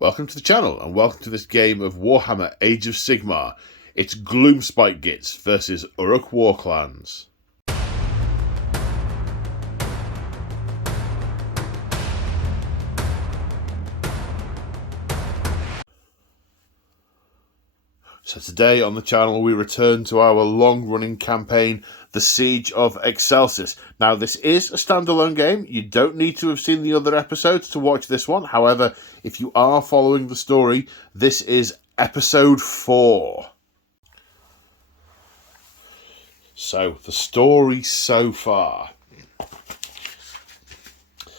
Welcome to the channel and welcome to this game of Warhammer Age of Sigmar. It's Gloomspite Gitz versus Orruk war clans. So today on the channel we return to our long-running campaign, The Siege of Excelsis. Now this is a standalone game. You don't need to have seen the other episodes to watch this one. However, if you are following the story, this is episode 4. So, the story so far.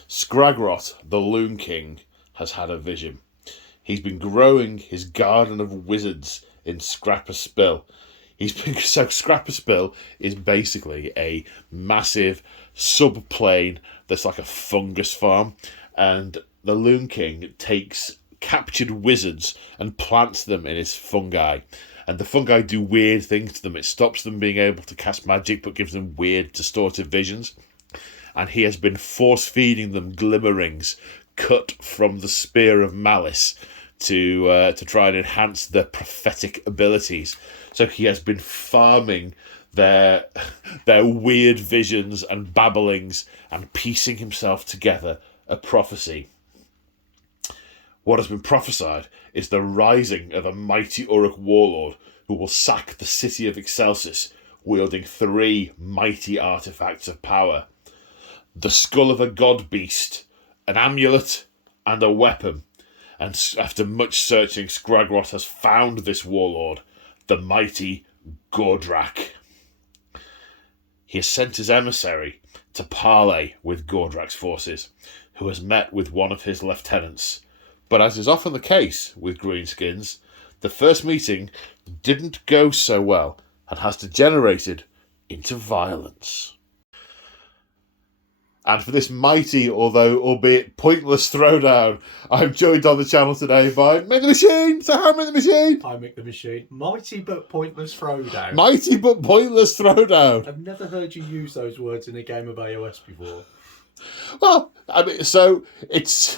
Skragrott, the Loon King, has had a vision. He's been growing his garden of wizards in Scrapperspill. Scrapperspill is basically a massive subplane that's like a fungus farm, and the Loon King takes captured wizards and plants them in his fungi. And the fungi do weird things to them. It stops them being able to cast magic, but gives them weird, distorted visions. And he has been force-feeding them glimmerings cut from the Spear of Malice to try and enhance their prophetic abilities. So he has been farming their weird visions and babblings and piecing himself together a prophecy. What has been prophesied is the rising of a mighty Orruk warlord who will sack the city of Excelsis, wielding 3 mighty artifacts of power: the skull of a god beast, an amulet, and a weapon. And after much searching, Skragrott has found this warlord, the mighty Gordrak. He has sent his emissary to parley with Gordrak's forces, who has met with one of his lieutenants. But as is often the case with greenskins, the first meeting didn't go so well and has degenerated into violence. And for this mighty, although albeit pointless throwdown, I'm joined on the channel today by Mick the Machine. So hi, Mick the Machine. Hi, Mick the Machine. Mighty but pointless throwdown. Mighty but pointless throwdown. I've never heard you use those words in a game of AOS before. Well, I mean, so it's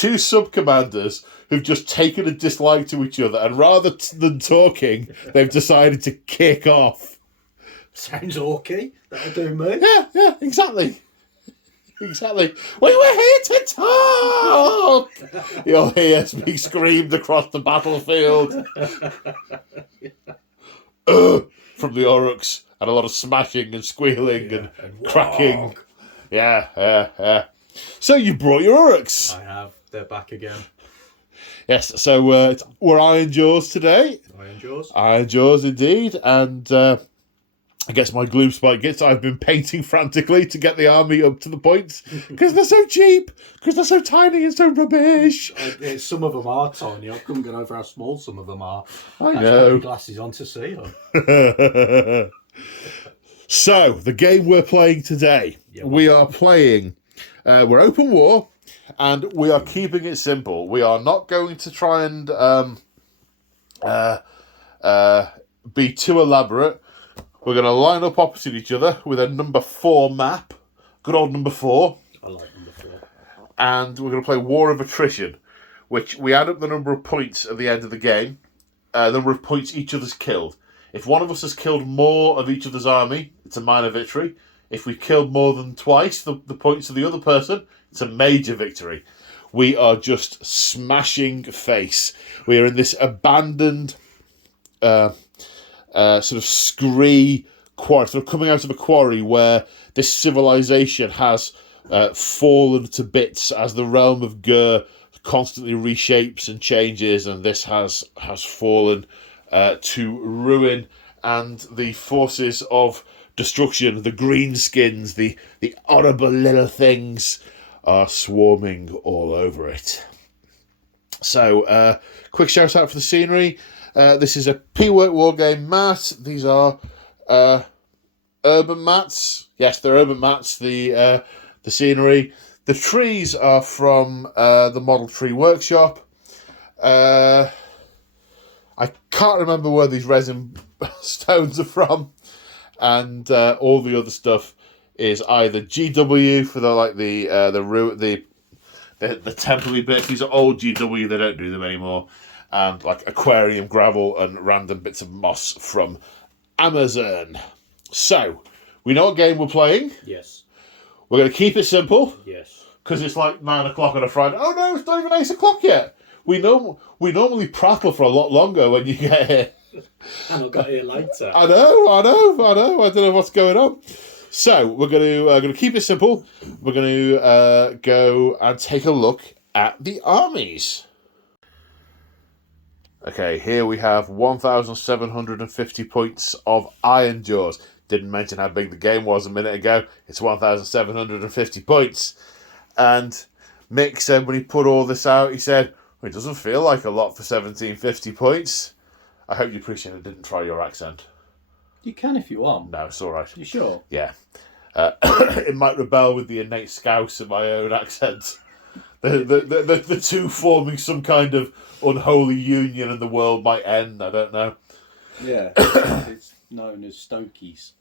2 sub-commanders who've just taken a dislike to each other, and rather than talking, they've decided to kick off. Sounds orky. That'll do me. Yeah, exactly. Exactly. We were here to talk! You'll hear me screamed across the battlefield. From the Orruks, and a lot of smashing and squealing and cracking. Yeah. So you brought your Orruks. I have. They're back again. Yes, so we're Ironjawz today. Ironjawz indeed, and I guess my Gloomspite Gitz I've been painting frantically to get the army up to the points, because they're so cheap, because they're so tiny and so rubbish. Some of them are tiny. I couldn't get over how small some of them are. I know. Glasses on to see them. So, the game we're playing today, we are playing, we're open war, and we are keeping it simple. We are not going to try and be too elaborate. We're going to line up opposite each other with a number 4 map. Good old number 4. I like number 4. And we're going to play War of Attrition, which we add up the number of points at the end of the game, the number of points each other's killed. If one of us has killed more of each other's army, it's a minor victory. If we've killed more than twice the points of the other person, it's a major victory. We are just smashing face. We are in this abandoned sort of scree quarry, sort of coming out of a quarry where this civilization has fallen to bits as the realm of Gur constantly reshapes and changes, and this has fallen to ruin, and the forces of destruction, the greenskins, the horrible little things, are swarming all over it. So, quick shout out for the scenery. This is a P-Work Wargame mat. These are urban mats. Yes, they're urban mats. The scenery. The trees are from the Model Tree Workshop. I can't remember where these resin stones are from, and all the other stuff is either GW for the the temporary bits. These are old GW. They don't do them anymore. And like aquarium gravel and random bits of moss from Amazon. So we know what game we're playing. Yes. We're going to keep it simple. Yes. Because it's like 9 o'clock on a Friday. Oh no, it's not even 8 o'clock yet. We normally prattle for a lot longer when you get here. And I got here later. I know. I don't know what's going on. So we're going to keep it simple. We're going to go and take a look at the armies. Okay, here we have 1,750 points of Ironjawz. Didn't mention how big the game was a minute ago. It's 1,750 points. And Mick said when he put all this out, he said, well, it doesn't feel like a lot for 1,750 points. I hope you appreciate I didn't try your accent. You can if you want. No, it's all right. You sure? Yeah. It might rebel with the innate scouse of my own accent. The two forming some kind of unholy union and the world might end. I don't know. Yeah. It's known as Stokies.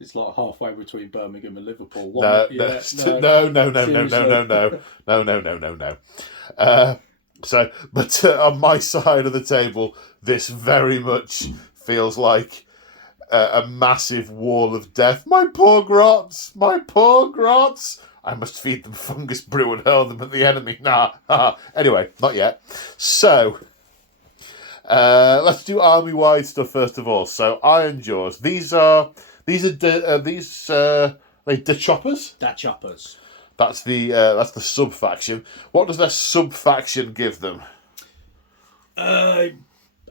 It's like halfway between Birmingham and Liverpool. No. So, but on my side of the table, this very much feels like a massive wall of death. My poor grots! My poor grots! I must feed them fungus brew and hurl them at the enemy. Anyway, not yet. So, let's do army-wide stuff first of all. So, Ironjawz. These are the choppers. Da choppers. That's the sub faction. What does their sub faction give them?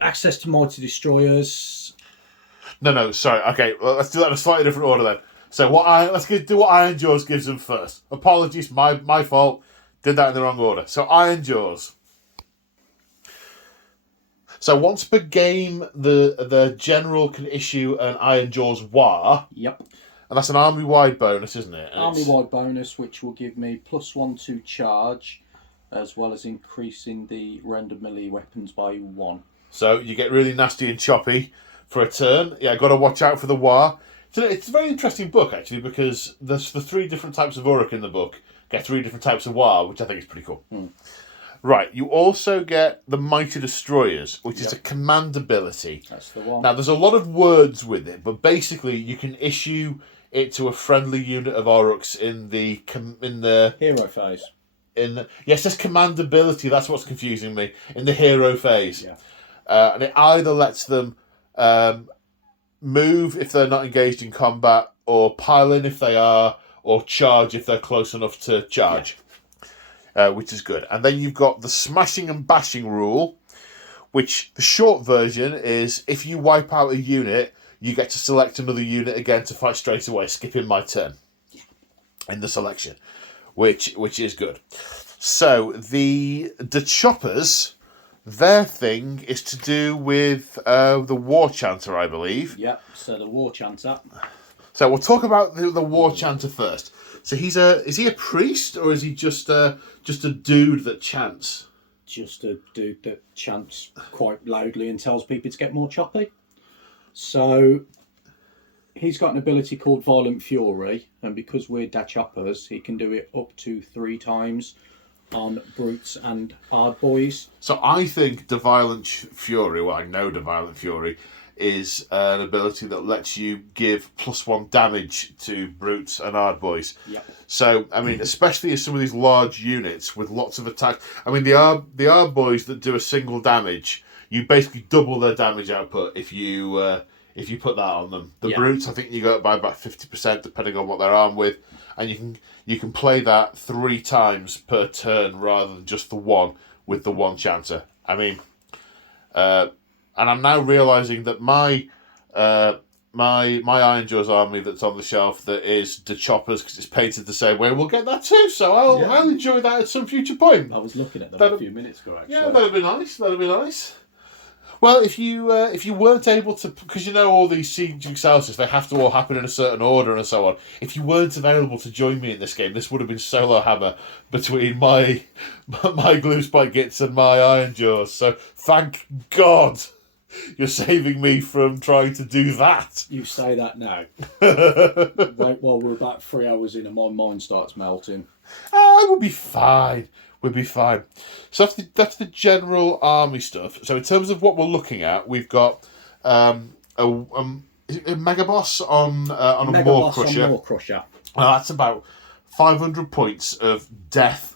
Access to mighty destroyers. No. Sorry. Okay, well, let's do that in a slightly different order then. So let's do what Ironjawz gives them first. Apologies, my fault. Did that in the wrong order. So Ironjawz. So once per game, the general can issue an Ironjawz War. Yep. And that's an army-wide bonus, isn't it? Army-wide bonus, which will give me +1 to charge, as well as increasing the render melee weapons by 1. So you get really nasty and choppy for a turn. Yeah, got to watch out for the War. So it's a very interesting book, actually, because there's the 3 different types of Orruk in the book. Get 3 different types of War, which I think is pretty cool. Right, you also get the Mighty Destroyers, which is a command ability. That's the one. Now, there's a lot of words with it, but basically you can issue it to a friendly unit of Orruks in the hero phase. Yes, it says command ability. That's what's confusing me. In the hero phase, yeah. And it either lets them move if they're not engaged in combat, or pile in if they are, or charge if they're close enough to charge. Which is good. And then you've got the smashing and bashing rule, which the short version is if you wipe out a unit, you get to select another unit again to fight straight away, skipping my turn in the selection, which is good. So the choppers, their thing is to do with the War Chanter, I believe. Yep, so the War Chanter. So we'll talk about the War Chanter first. So is he a priest, or is he just a dude that chants? Just a dude that chants quite loudly and tells people to get more choppy. So he's got an ability called Violent Fury, and because we're da choppers, he can do it up to 3 times on brutes and hard boys. So I think the Violent Fury, well, I know the Violent Fury is an ability that lets you give +1 damage to brutes and hard boys. Yep. So, I mean, especially as some of these large units with lots of attacks. I mean, the hard boys that do a single damage, you basically double their damage output if you put that on them. The brutes, I think you go up by about 50% depending on what they're armed with, and you can play that 3 times per turn rather than just the one with the one chanter. I mean, and I'm now realising that my Ironjawz army that's on the shelf that is the choppers because it's painted the same way, we'll get that too. So I'll enjoy that at some future point. I was looking at them a few minutes ago, actually. Yeah, that'd be nice. Well, if you weren't able to, because all these Siege Excelsis, they have to all happen in a certain order and so on. If you weren't available to join me in this game, this would have been solo hammer between my Gloomspite Gitz and my Ironjawz. So thank God you're saving me from trying to do that. You say that now. Wait while we're about 3 hours in and my mind starts melting. I will be fine. We'd be fine. So that's the general army stuff. So in terms of what we're looking at, we've got is it a mega boss on a Mega Maw boss Crusher. on Maw Crusher. That's about 500 points of death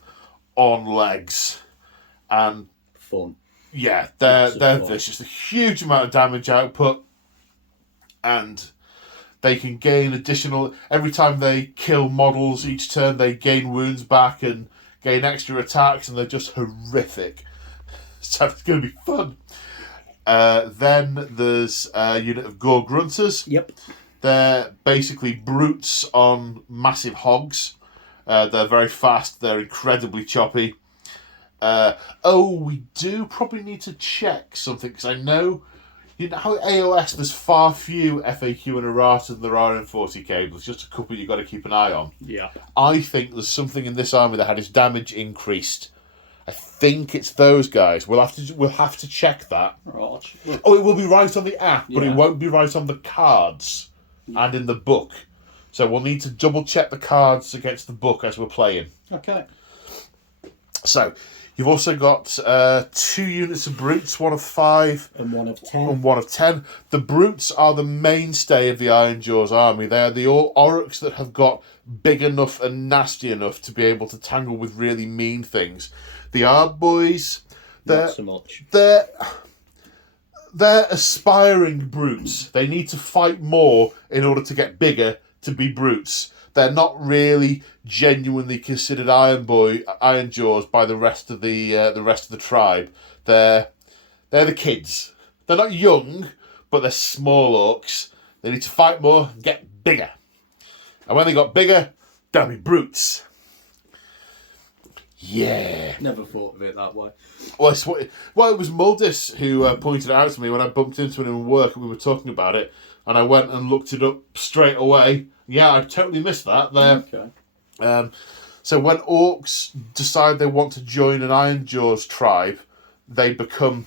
on legs, and Fun. yeah, there's fun. just a huge amount of damage output, and they can gain additional every time they kill models each turn. They gain wounds back and gain extra attacks, and they're just horrific. So it's going to be fun. Then there's a unit of Gore Grunters. Yep. They're basically brutes on massive hogs. They're very fast. They're incredibly choppy. We do probably need to check something, because I know, you know how AOS there's far few FAQ and errata than there are in 40k, but just a couple you've got to keep an eye on. Yeah. I think there's something in this army that had its damage increased. I think it's those guys. We'll have to check that. Right. It will be right on the app, but it won't be right on the cards and in the book. So we'll need to double check the cards against the book as we're playing. Okay. So you've also got 2 units of brutes, 1 of 5 and 1 of 10. and 1 of 10. The brutes are the mainstay of the Ironjawz army. They are the Orruks that have got big enough and nasty enough to be able to tangle with really mean things. The Ard boys, Not so much. They're aspiring brutes. They need to fight more in order to get bigger to be brutes. They're not really genuinely considered Ironjawz by the rest of the tribe. They're the kids. They're not young, but they're small orcs. They need to fight more and get bigger. And when they got bigger, they'll be brutes. Yeah. Never thought of it that way. Well, it was Muldis who pointed it out to me when I bumped into him in work and we were talking about it, and I went and looked it up straight away. Yeah, I totally missed that there. Okay. So when orcs decide they want to join an Ironjawz tribe, they become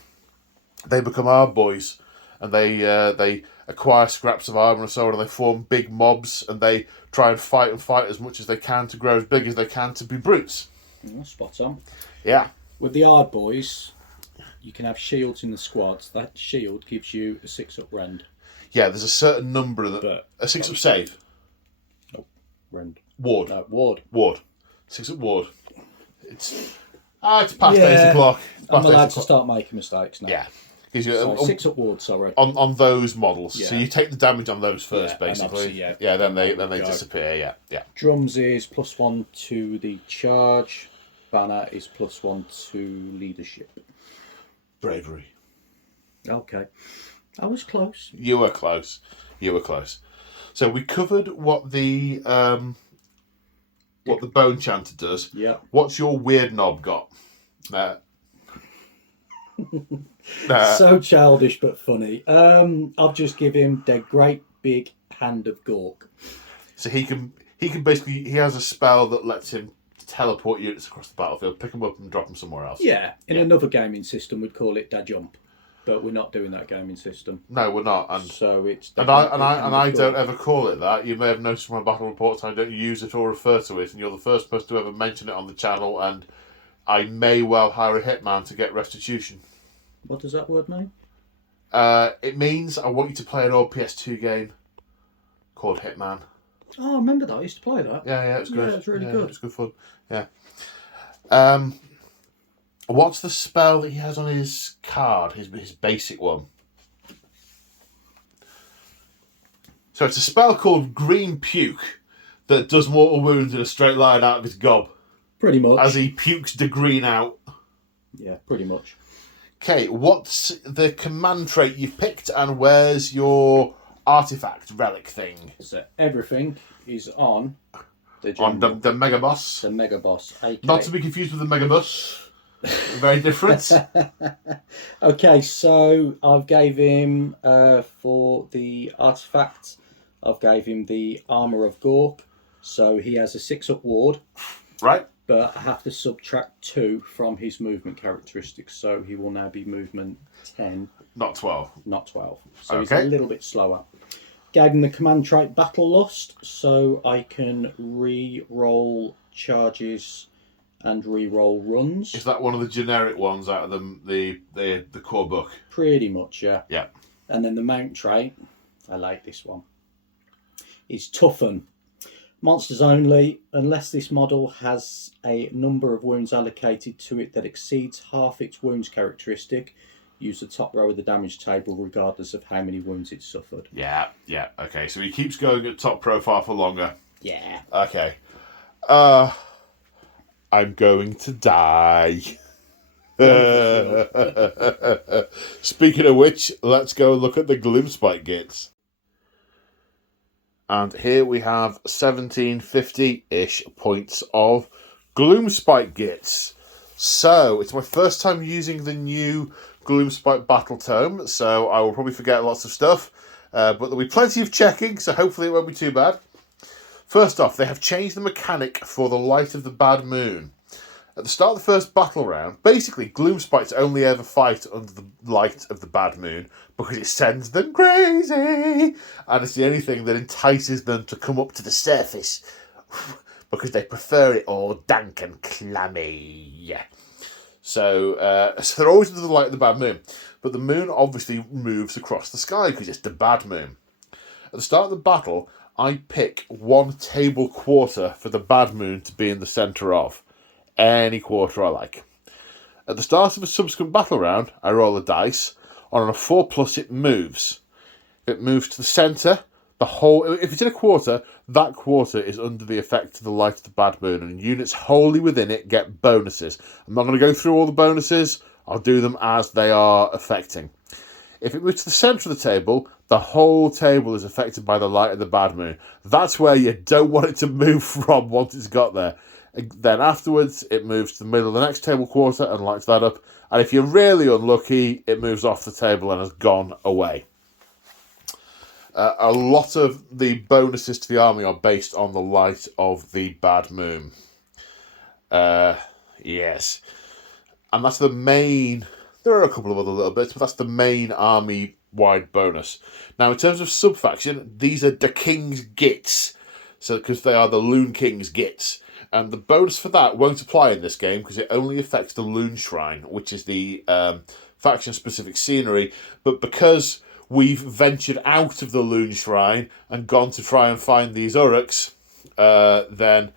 our boys, and they acquire scraps of armor and so on, and they form big mobs, and they try and fight as much as they can to grow as big as they can to be brutes. Spot on. Yeah. With the Ard boys, you can have shields in the squads. That shield gives you a 6-up rend. Yeah, there's a certain number of But a 6-up save. Nope. Rend. Ward. No, ward. Ward. 6-up ward. It's past 8 o'clock. I'm allowed to start making mistakes now. Yeah. Gives you So 6-up ward, sorry. on those models. Yeah. So you take the damage on those first, Yeah, and basically. obviously, Then they disappear. Yeah. Drums is +1 to the charge. Banner is +1 to leadership. Bravery. Okay. I was close. You were close. So we covered what the Bone Chanter does. Yeah. What's your weird knob got? So childish but funny. I'll just give him the great big hand of Gork. So he can basically, he has a spell that lets him teleport units across the battlefield, pick them up and drop them somewhere else. Yeah, in another gaming system we'd call it da jump, but we're not doing that gaming system. No, we're not. And so it's I don't ever call it that. You may have noticed from my battle reports I don't use it or refer to it, and you're the first person to ever mention it on the channel. And I may well hire a hitman to get restitution. What does that word mean? It means I want you to play an old PS2 game called Hitman. Oh, I remember that. I used to play that. Yeah, it's good. Yeah, it's really good. It's good fun. Yeah. What's the spell that he has on his card? His basic one. So it's a spell called Green Puke that does mortal wounds in a straight line out of his gob. Pretty much. As he pukes the green out. Yeah, pretty much. Okay, what's the command trait you've picked, and where's your artifact relic thing? So everything is on the Mega Boss. The Mega Boss. AKA. Not to be confused with the Mega Boss. Very different. Okay, so I've gave him for the artifact, I've gave him the Armour of Gork. So he has a 6-up ward. Right. But I have to subtract 2 from his movement characteristics, so he will now be movement 10. Not 12. Not 12. So Okay. he's a little bit slower. Gave him the command trait Battle Lust, so I can re-roll charges and re-roll runs. Is that one of the generic ones out of the core book? Pretty much, yeah. Yeah. And then the mount trait, I like this one, is Toughen. Monsters only, unless this model has a number of wounds allocated to it that exceeds half its wounds characteristic, use the top row of the damage table regardless of how many wounds it's suffered. Yeah. Okay, so he keeps going at top profile for longer. Yeah. Okay. I'm going to die. Speaking of which, let's go look at the Gloomspite Gitz. And here we have 1750-ish points of Gloomspite Gitz. So, it's my first time using the new Gloomspite Battle Tome, so I will probably forget lots of stuff. But there'll be plenty of checking, so hopefully it won't be too bad. First off, they have changed the mechanic for the Light of the Bad Moon. At the start of the first battle round, basically, Gloomspites only ever fight under the light of the bad moon because it sends them crazy, and it's the only thing that entices them to come up to the surface because they prefer it all dank and clammy. So they're always under the light of the bad moon, but the moon obviously moves across the sky because it's the bad moon. At the start of the battle, I pick one table quarter for the bad moon to be in the centre of. Any quarter I like. At the start of a subsequent battle round, I roll a dice. On a 4+, it moves. If it moves to the centre, if it's in a quarter, that quarter is under the effect of the light of the bad moon, and units wholly within it get bonuses. I'm not going to go through all the bonuses. I'll do them as they are affecting. If it moves to the centre of the table, the whole table is affected by the light of the bad moon. That's where you don't want it to move from once it's got there. Then afterwards, it moves to the middle of the next table quarter and lights that up. And if you're really unlucky, it moves off the table and has gone away. A lot of the bonuses to the army are based on the light of the bad moon. Yes. And that's the main... There are a couple of other little bits, but that's the main army-wide bonus. Now, in terms of sub-faction, these are the King's Gitz. So, because they are the Loon King's Gitz. And the bonus for that won't apply in this game because it only affects the Loon Shrine, which is the faction-specific scenery. But because we've ventured out of the Loon Shrine and gone to try and find these Orruks, then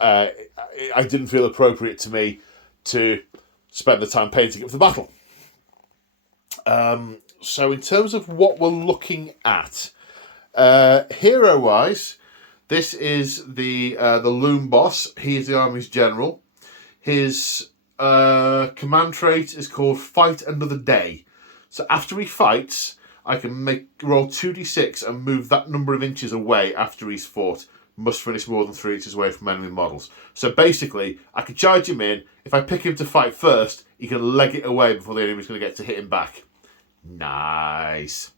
it didn't feel appropriate to me to spend the time painting it for the battle. So in terms of what we're looking at, hero-wise... This is the Loon Boss. He is the army's general. His command trait is called Fight Another Day. So after he fights, I can roll 2d6 and move that number of inches away after he's fought. Must finish more than 3 inches away from enemy models. So basically, I can charge him in. If I pick him to fight first, he can leg it away before the enemy's going to get to hit him back. Nice.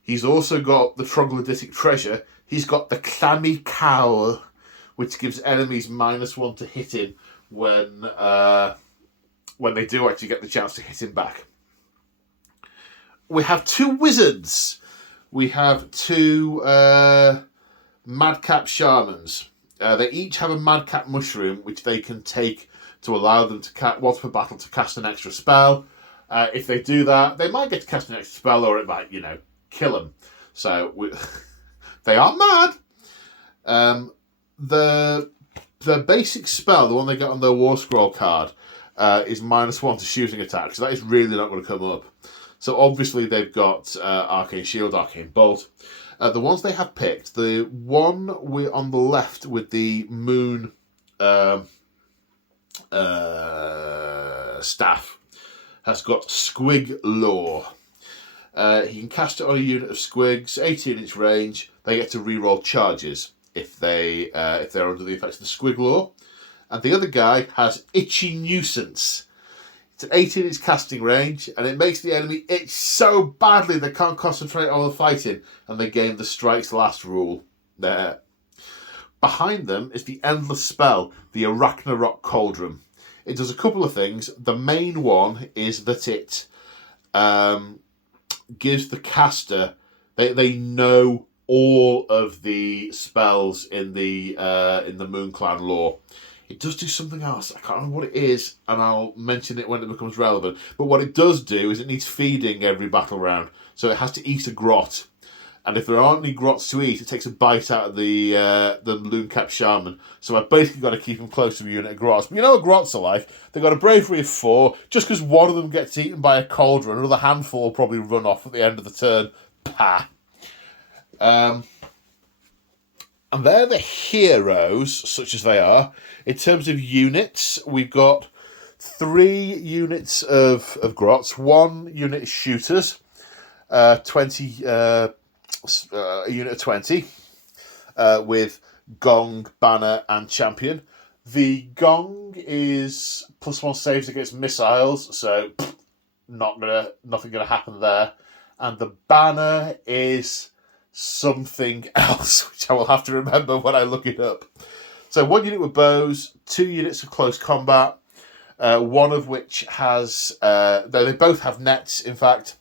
He's also got the troglodytic treasure. He's got the clammy cowl, which gives enemies -1 to hit him when they do actually get the chance to hit him back. We have 2 wizards. We have 2 madcap shamans. They each have a madcap mushroom, which they can take to allow them to, once per battle, to cast an extra spell. If they do that, they might get to cast an extra spell, or it might, kill them. So... They are mad. The basic spell, the one they get on their War Scroll card, is -1 to shooting attack. So that is really not going to come up. So obviously they've got Arcane Shield, Arcane Bolt. The ones they have picked, the one on the left with the moon staff has got Squig Lore. He can cast it on a unit of squigs, 18-inch range. They get to reroll charges if they're under the effects of the squig lore. And the other guy has Itchy Nuisance. It's an 18-inch casting range, and it makes the enemy itch so badly they can't concentrate on the fighting, and they gain the strikes last rule. There. Behind them is the endless spell, the Arachnarok Cauldron. It does a couple of things. The main one is that it gives the caster, they know all of the spells in the Moon Clan lore. it does do something else. I can't remember what it is, and I'll mention it when it becomes relevant. But what it does do is it needs feeding every battle round. So it has to eat a grot. And if there aren't any grots to eat, it takes a bite out of the Loon Cap Shaman. So I've basically got to keep him close to a unit of grots. But you know what grots are like? They've got a bravery of 4. Just because one of them gets eaten by a cauldron, another handful will probably run off at the end of the turn. Pah. And they're the heroes, such as they are. In terms of units, we've got 3 units of grots. 1 unit is shooters. 20... a unit of 20 with Gong, Banner, and Champion. The Gong is +1 saves against missiles, so nothing gonna happen there. And the Banner is something else, which I will have to remember when I look it up. So 1 unit with bows, 2 units of close combat, one of which has they both have nets, in fact.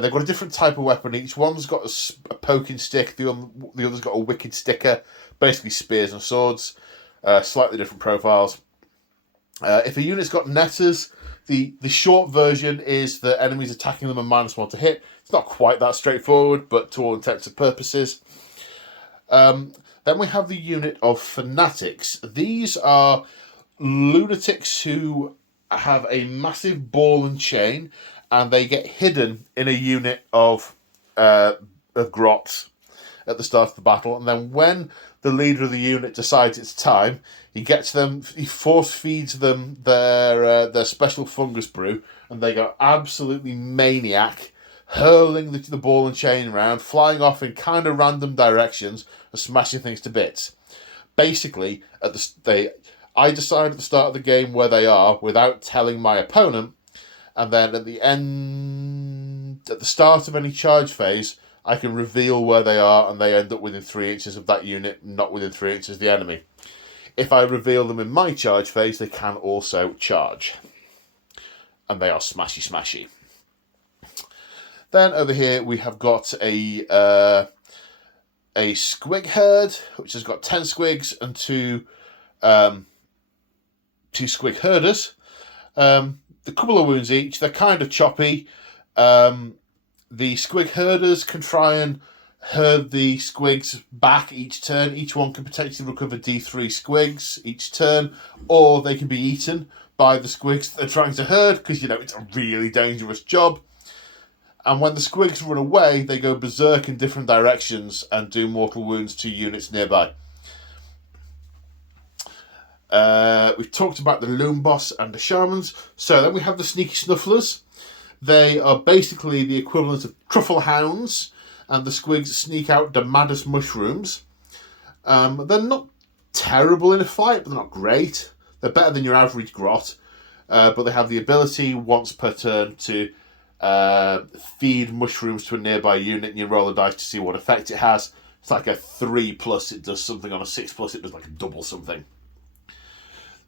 They've got a different type of weapon. Each one's got a poking stick. The other's got a wicked sticker. Basically spears and swords. Slightly different profiles. If a unit's got netters, the short version is that enemies attacking them are -1 to hit. It's not quite that straightforward, but to all intents and purposes. Then we have the unit of fanatics. These are lunatics who have a massive ball and chain, and they get hidden in a unit of grots at the start of the battle. And then when the leader of the unit decides it's time, he force feeds them their special fungus brew, and they go absolutely maniac, hurling the ball and chain around, flying off in kind of random directions and smashing things to bits. Basically, I decide at the start of the game where they are without telling my opponent. And then at the start of any charge phase, I can reveal where they are, and they end up within 3 inches of that unit, not within 3 inches of the enemy. If I reveal them in my charge phase, they can also charge. And they are smashy. Then over here we have got a squig herd, which has got 10 squigs and 2 squig herders. A couple of wounds each. They're kind of choppy. The squig herders can try and herd the squigs back each turn. Each one can potentially recover D3 squigs each turn, or they can be eaten by the squigs that they're trying to herd, because, it's a really dangerous job. And when the squigs run away, they go berserk in different directions and do mortal wounds to units nearby. We've talked about the Loom Boss and the Shamans. So then we have the Sneaky Snufflers. They are basically the equivalent of Truffle Hounds, and the squigs sneak out the maddest mushrooms. They're not terrible in a fight, but they're not great. They're better than your average grot, but they have the ability once per turn to feed mushrooms to a nearby unit, and you roll a dice to see what effect it has. It's like a 3+, it does something. On a 6+, it does like a double something.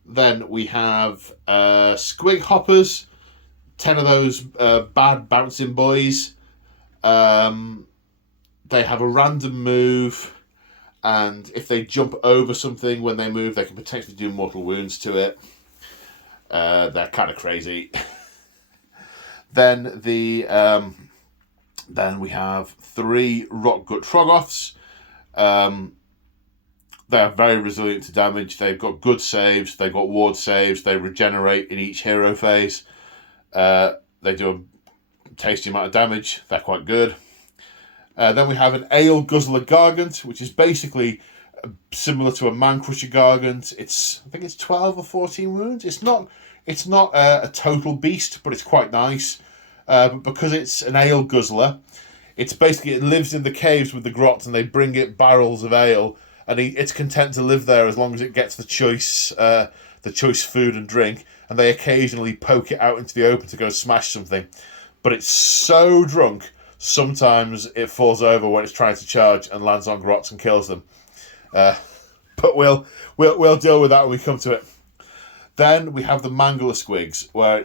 Then we have Squig Hoppers, 10 of those bad bouncing boys. They have a random move, and if they jump over something when they move, they can potentially do mortal wounds to it. They're kind of crazy. Then we have 3 Rockgut Troggoths. They are very resilient to damage. They've got good saves. They've got ward saves. They regenerate in each hero phase. They do a tasty amount of damage. They're quite good. Then we have an Ale Guzzler Gargant, which is basically similar to a Man Crusher Gargant. I think it's 12 or 14 wounds. It's not a total beast, but it's quite nice. But because it's an Ale Guzzler, it lives in the caves with the grots, and they bring it barrels of ale, and it's content to live there as long as it gets the choice food and drink, and they occasionally poke it out into the open to go smash something. But it's so drunk, sometimes it falls over when it's trying to charge and lands on grots and kills them. But we'll deal with that when we come to it. Then we have the Mangler Squigs, where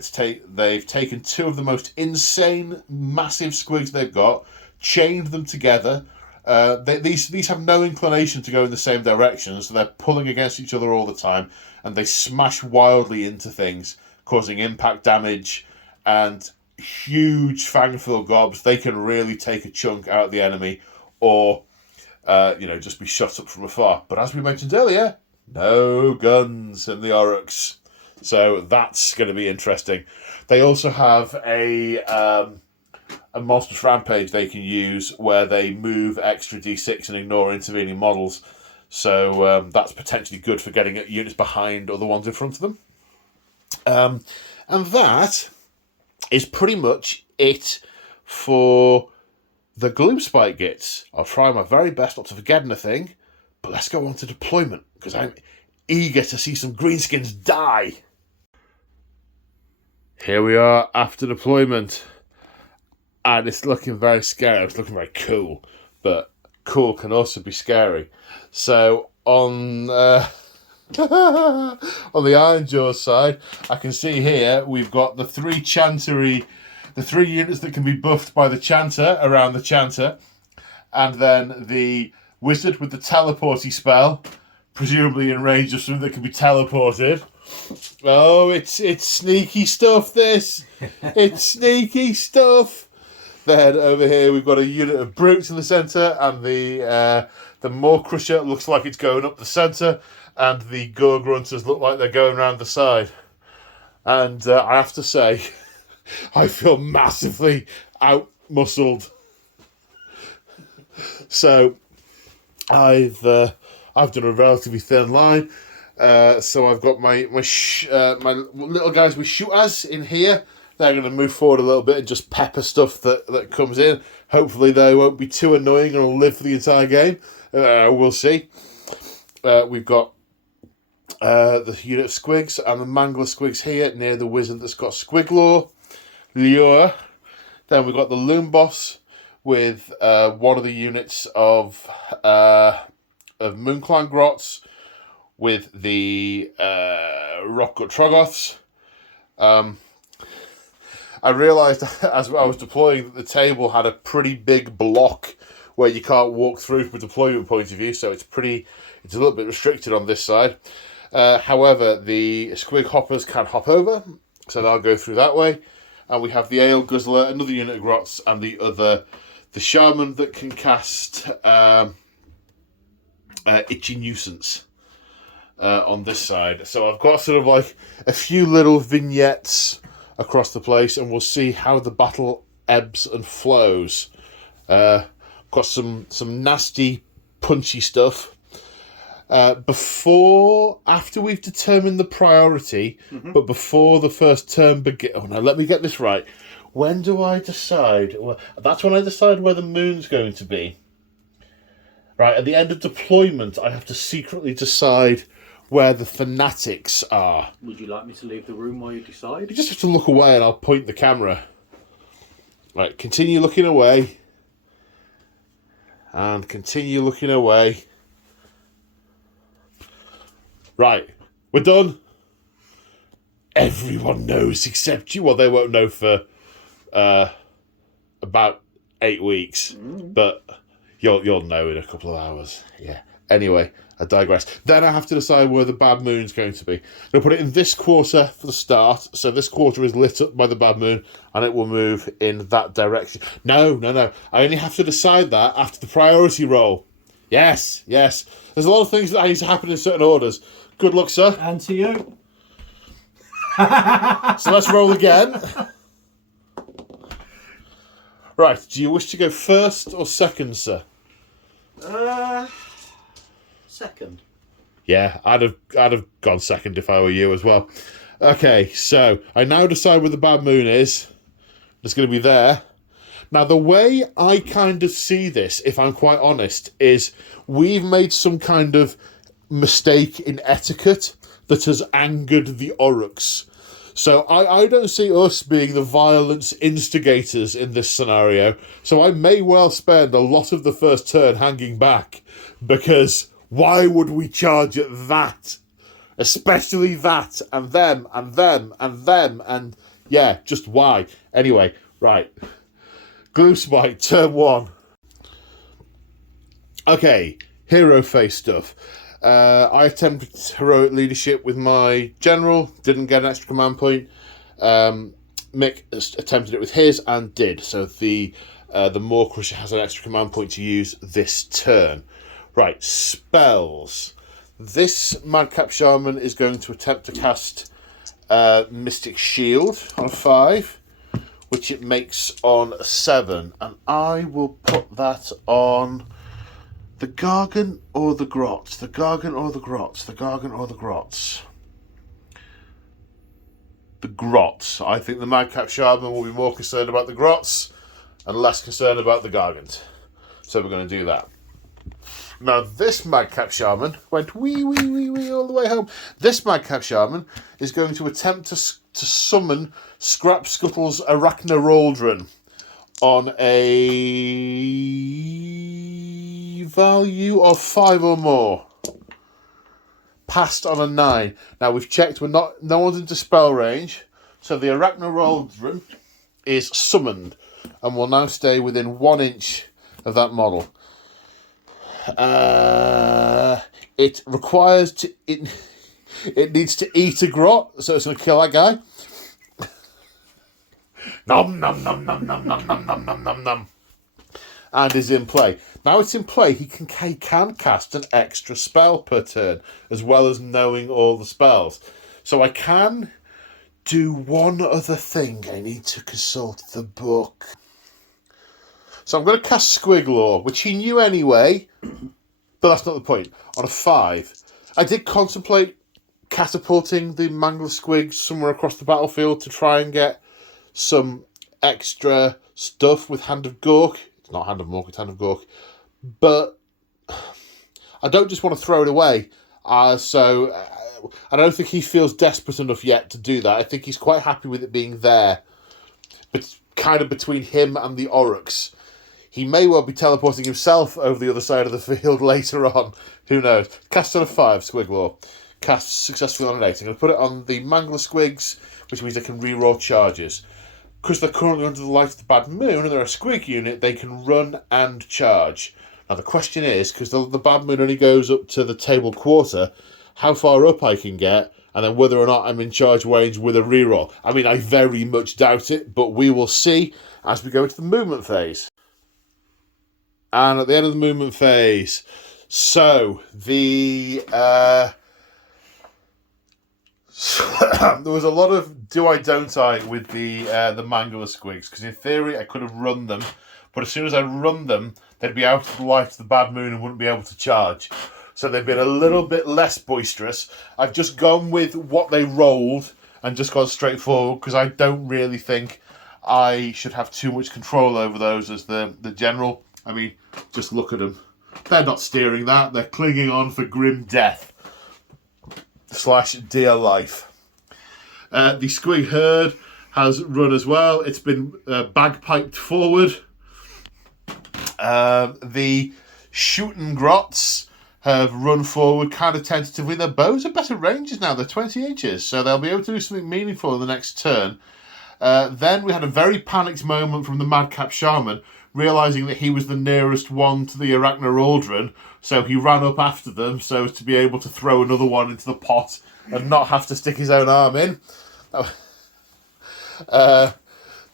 they've taken 2 of the most insane, massive squigs they've got, chained them together, These have no inclination to go in the same direction, so they're pulling against each other all the time, and they smash wildly into things, causing impact damage and huge fang-filled gobs. They can really take a chunk out of the enemy, or just be shot up from afar. But as we mentioned earlier, no guns in the Orruks, so that's going to be interesting. They also have a monstrous rampage they can use where they move extra d6 and ignore intervening models. So that's potentially good for getting units behind other ones in front of them. And that is pretty much it for the Gloomspite Gitz. I'll try my very best not to forget anything, but let's go on to deployment, because I'm eager to see some greenskins die. Here we are after deployment. And it's looking very scary. It's looking very cool, but cool can also be scary. So on the Ironjawz side, I can see here we've got the three units that can be buffed by the Chanter around the Chanter, and then the wizard with the teleporty spell, presumably in range of something that can be teleported. Oh, it's sneaky stuff. This, it's sneaky stuff. Then over here we've got a unit of brutes in the centre, and the Maw Crusher looks like it's going up the centre, and the Gore Grunters look like they're going around the side. And I have to say, I feel massively out-muscled. So I've done a relatively thin line. So I've got my little guys with shooters in here. They're going to move forward a little bit and just pepper stuff that comes in. Hopefully they won't be too annoying and will live for the entire game. We'll see. We've got the unit of squigs and the mangler squigs here near the wizard that's got squig lure. Then we've got the loom boss with one of the units of Moonclan Grots with the Rockgut Troggoths. I realised as I was deploying that the table had a pretty big block where you can't walk through from a deployment point of view, so it's a little bit restricted on this side. However, the squig hoppers can hop over, so they'll go through that way. And we have the Ale Guzzler, another unit of Grots, and the Shaman that can cast Itchy Nuisance on this side. So I've got sort of like a few little vignettes across the place, and we'll see how the battle ebbs and flows. Got some nasty, punchy stuff. After we've determined the priority, but before the first turn begins. Oh no, let me get this right. When do I decide? Well, that's when I decide where the moon's going to be. Right, at the end of deployment, I have to secretly decide where the fanatics are. Would you like me to leave the room while you decide? You just have to look away and I'll point the camera. Right, continue looking away. And continue looking away. Right, we're done. Everyone knows except you. Well, they won't know for about 8 weeks. But you'll know in a couple of hours. Yeah. Anyway, I digress. Then I have to decide where the bad moon's going to be. I'm going to put it in this quarter for the start. So this quarter is lit up by the bad moon, and it will move in that direction. No. I only have to decide that after the priority roll. Yes. There's a lot of things that need to happen in certain orders. Good luck, sir. And to you. So let's roll again. Right, do you wish to go first or second, sir? Second. Yeah, I'd have gone second if I were you as well. Okay, so I now decide where the bad moon is. It's going to be there. Now, the way I kind of see this, if I'm quite honest, is we've made some kind of mistake in etiquette that has angered the Orruks. So I don't see us being the violence instigators in this scenario. So I may well spend a lot of the first turn hanging back, because why would we charge at that? Especially that, and them, and them, and them, and yeah, just why? Anyway, right. Gloomspite, turn 1. Okay, hero phase stuff. I attempted heroic leadership with my general, didn't get an extra command point. Mick attempted it with his and did. So the Maw Crusher has an extra command point to use this turn. Right, spells. This Madcap Shaman is going to attempt to cast Mystic Shield on a 5, which it makes on a 7. And I will put that on the Gargant or the Grots. The Gargant or the Grots. The Gargant or the Grots. The Grots. I think the Madcap Shaman will be more concerned about the Grots and less concerned about the Gargant. So we're going to do that. Now, this Madcap Shaman went wee all the way home. This Madcap Shaman is going to attempt to summon Scrap Scuttle's Arachnarauldron on a value of 5 or more. Passed on a 9. Now, we've checked, no one's into spell range, so the Arachnarauldron is summoned and will now stay within 1 inch of that model. It requires it needs to eat a grot, so it's going to kill that guy. Nom nom nom nom nom nom nom nom nom nom nom. And is in play. Now it's in play, he can cast an extra spell per turn, as well as knowing all the spells. So I can do one other thing. I need to consult the book. So I'm going to cast Squiglaw, which he knew anyway, but that's not the point. On a 5. I did contemplate catapulting the Mangler Squigs somewhere across the battlefield to try and get some extra stuff with Hand of Gork. It's not Hand of Mork, it's Hand of Gork. But I don't just want to throw it away. So I don't think he feels desperate enough yet to do that. I think he's quite happy with it being there. But kind of between him and the Orruks. He may well be teleporting himself over the other side of the field later on. Who knows? Cast on a 5, Squiglaw. Cast successfully on an 8. I'm going to put it on the Mangler Squigs, which means they can reroll charges. Because they're currently under the light of the Bad Moon and they're a Squig unit, they can run and charge. Now the question is, because the Bad Moon only goes up to the table quarter, how far up I can get, and then whether or not I'm in charge range with a reroll. I mean, I very much doubt it, but we will see as we go into the movement phase. And at the end of the movement phase, so the there was a lot of do I don't I with the Mangler Squigs, because in theory I could have run them, but as soon as I run them, they'd be out of the light of the Bad Moon and wouldn't be able to charge. So they've been a little bit less boisterous. I've just gone with what they rolled and just gone straight forward, because I don't really think I should have too much control over those as the general. I mean, just look at them. They're not steering that. They're clinging on for grim death / dear life. The Squig Herd has run as well. It's been bagpiped forward. The Shooting Grots have run forward kind of tentatively. Their bows are better ranges now. They're 20 inches, so they'll be able to do something meaningful in the next turn. Then we had a very panicked moment from the Madcap Shaman, realising that he was the nearest one to the Arachnarauldron, so he ran up after them so as to be able to throw another one into the pot and not have to stick his own arm in.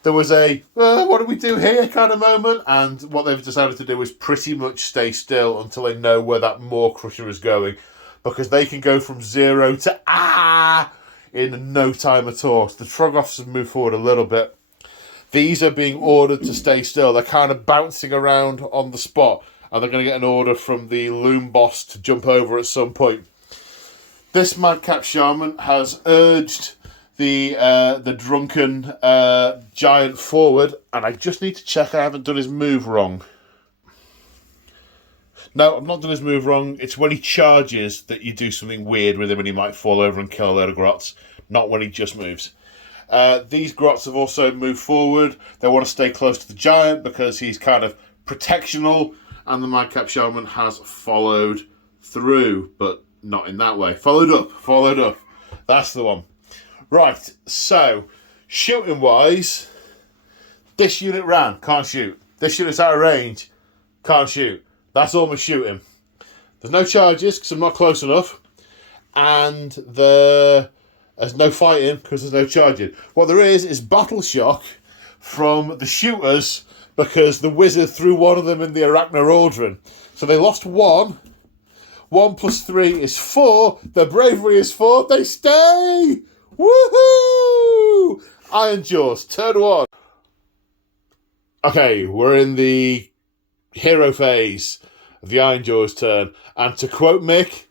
There was a, what do we do here kind of moment, and what they've decided to do is pretty much stay still until they know where that Maw Crusher is going, because they can go from 0 to in no time at all. So the Troggoths have moved forward a little bit. These are being ordered to stay still. They're kind of bouncing around on the spot, and they're going to get an order from the Loom Boss to jump over at some point. This Madcap Shaman has urged the drunken giant forward, and I just need to check I haven't done his move wrong. No, I've not done his move wrong. It's when he charges that you do something weird with him and he might fall over and kill a load of grots, not when he just moves. These grots have also moved forward. They want to stay close to the giant because he's kind of protectional, and the Madcap Shaman has followed through, but not in that way. Followed up. That's the one. Right, so shooting wise, this unit ran, can't shoot. This unit's out of range, can't shoot. That's all my shooting. There's no charges because I'm not close enough. And there's no fighting because there's no charging. What there is battle shock from the shooters because the wizard threw one of them in the Arachnorodron. So they lost 1. 1 plus 3 is 4. Their bravery is 4. They stay! Woohoo! Ironjawz, turn 1. Okay, we're in the hero phase of the Ironjawz turn. And to quote Mick,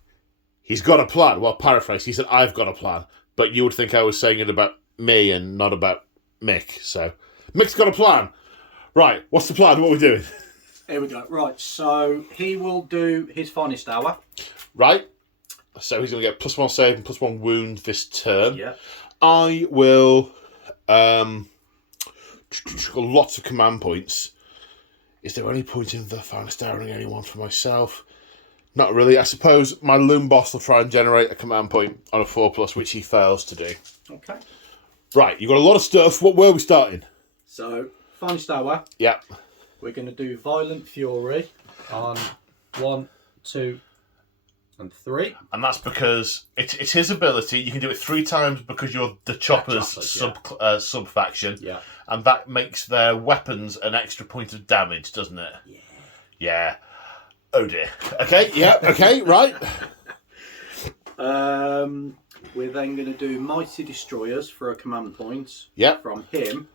he's got a plan. Well, paraphrase, he said, I've got a plan. But you would think I was saying it about me and not about Mick. So, Mick's got a plan. Right, what's the plan? What are we doing? Here we go. Right, so he will do his finest hour. Right. So he's going to get +1 save and +1 wound this turn. Yeah. I will... lots of command points. Is there any point in the finest houring anyone for myself? Not really. I suppose my loom boss will try and generate a command point on a 4+, which he fails to do. Okay. Right, you've got a lot of stuff. Where are we starting? So, finest hour. Yeah. We're going to do Violent Fury on 1, 2, and 3. And that's because it's his ability. You can do it 3 times because you're the Chopper's sub faction. Yeah. And that makes their weapons an extra point of damage, doesn't it? Yeah. Yeah. Oh dear. Okay, yeah, okay, right. We're then going to do Mighty Destroyers for a command point from him,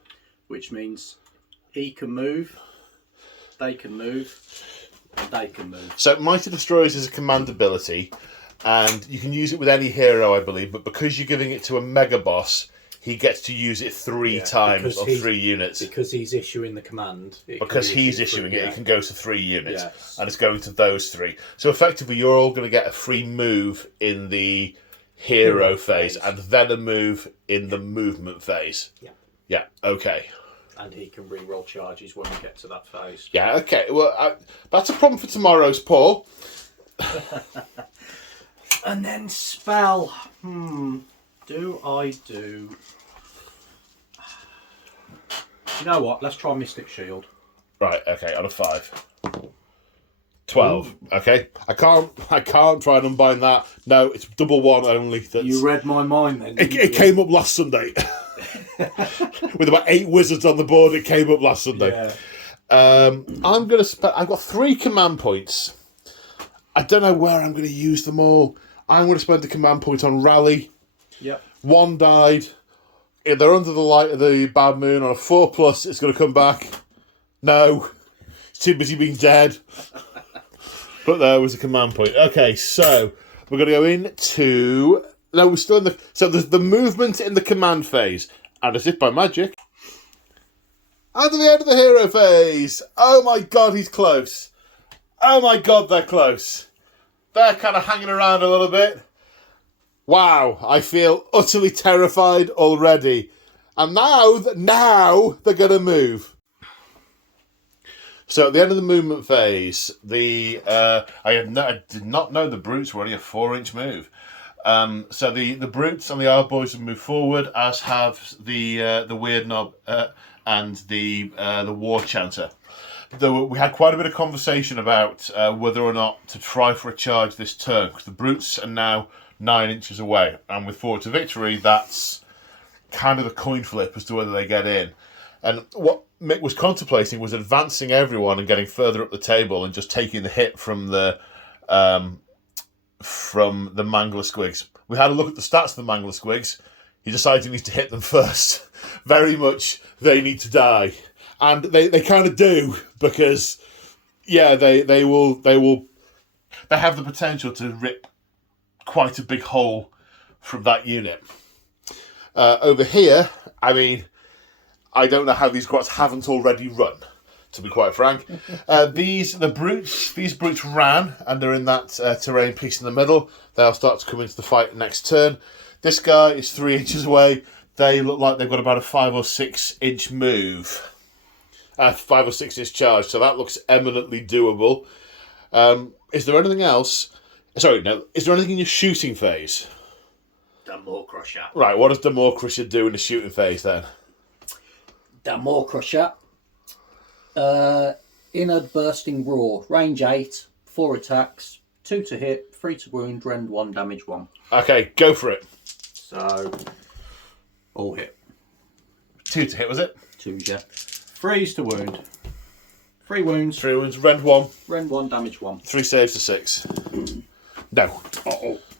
which means he can move, they can move, and they can move. So Mighty Destroyers is a command ability, and you can use it with any hero, I believe, but because you're giving it to a mega boss, he gets to use it 3 times on 3 units. Because he's issuing the command. Because he's issuing it, it can go to 3 units. And it's going to those 3. So effectively, you're all going to get a free move in the hero phase, and then a move in the movement phase. Yeah. Yeah, okay. And he can re-roll charges when we get to that phase. Yeah, okay. Well, that's a problem for tomorrow's Paul. And then spell. Do I do... You know what? Let's try Mystic Shield. Right, okay, on a 5. 12. Ooh. Okay. I can't try and unbind that. No, it's double 1 only. You read my mind then. It came up last Sunday. With about 8 wizards on the board, it came up last Sunday. Yeah. I'm gonna I've got 3 command points. I don't know where I'm gonna use them all. I'm gonna spend a command point on Rally. Yep. 1 died. If they're under the light of the bad moon on a 4+, it's going to come back. No. It's too busy being dead. But there was a command point. Okay, so we're going to go into... No, we're still in the... So there's the movement in the command phase. And as if by magic... And to the end of the hero phase. Oh my god, he's close. Oh my god, they're close. They're kind of hanging around a little bit. Wow, I feel utterly terrified already. And now they're going to move. So at the end of the movement phase, I did not know the brutes were only a 4-inch move. So the brutes and the Arboys have moved forward, as have the Weird Knob and the War Chanter. We had quite a bit of conversation about whether or not to try for a charge this turn, because the brutes are now 9 inches away, and with Forward to Victory, that's kind of the coin flip as to whether they get in. And what Mick was contemplating was advancing everyone and getting further up the table and just taking the hit from the Mangler Squigs. We had a look at the stats of the Mangler Squigs. He decided he needs to hit them first. Very much they need to die, and they kind of do, because they have the potential to rip quite a big hole from that unit. Over here, I mean, I don't know how these squats haven't already run, to be quite frank. These brutes ran, and they're in that terrain piece in the middle. They'll start to come into the fight next turn. This guy is 3 inches away. They look like they've got about a 5 or 6 inch move. 5 or 6 inch charge, so that looks eminently doable. Is there anything else? Sorry, no. Is there anything in your shooting phase? Damore Crusher. Right, what does Damore Crusher do in the shooting phase then? Damore Crusher Inner Bursting Roar. Range 8. 4 attacks. 2 to hit. 3 to wound. Rend 1. Damage 1. Okay, go for it. So, all hit. 2 to hit, was it? 2's, yeah. 3's to wound. 3 wounds. 3 wounds, rend 1. Rend 1. Damage 1. 3 saves to 6. No.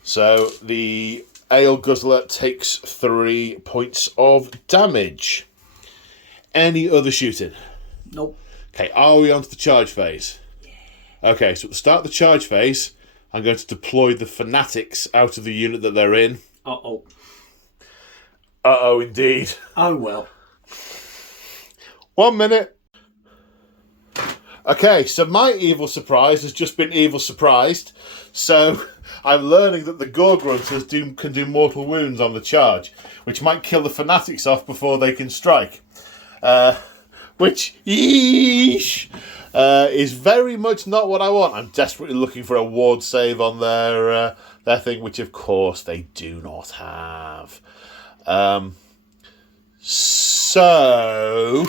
So the Ale Guzzler takes 3 points of damage. Any other shooting? Nope. Okay, are we on to the charge phase? Yeah. Okay, so at the start of the charge phase, I'm going to deploy the Fanatics out of the unit that they're in. Uh-oh. Uh-oh, indeed. Oh, well. 1 minute. Okay, so my evil surprise has just been evil surprised. So I'm learning that the Gore Grunters can do mortal wounds on the charge, which might kill the Fanatics off before they can strike. Which, yeesh, is very much not what I want. I'm desperately looking for a ward save on their thing, which of course they do not have. So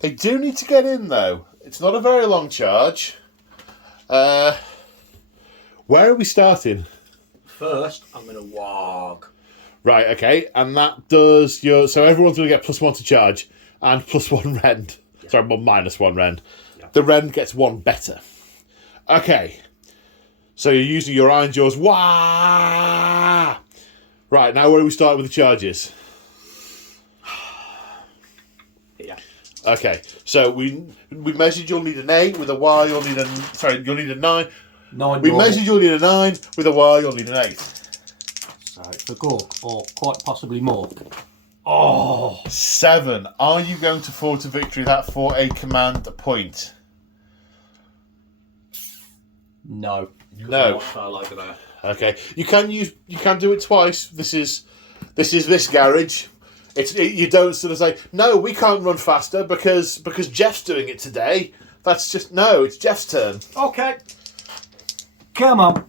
they do need to get in, though. It's not a very long charge. Where are we starting? First, I'm going to warg. Right, okay. And that does your... So everyone's going to get +1 to charge and +1 rend. Yeah. Sorry, well, -1 rend. Yeah. The rend gets 1 better. Okay. So you're using your Ironjawz. Wah! Right, now where are we starting with the charges? Okay, so we measured you'll need an 8, with a Y you'll need you'll need a 9. 9 we measured you'll need a 9, with a Y you'll need an 8. So for Gork, or quite possibly more. Oh! 7. Are you going to fall to victory that for a command point? No. No. Over there. Okay, you can do it twice. This is this garage. You don't sort of say, no, we can't run faster because Jeff's doing it today. That's just, no, it's Jeff's turn. Okay. Come on.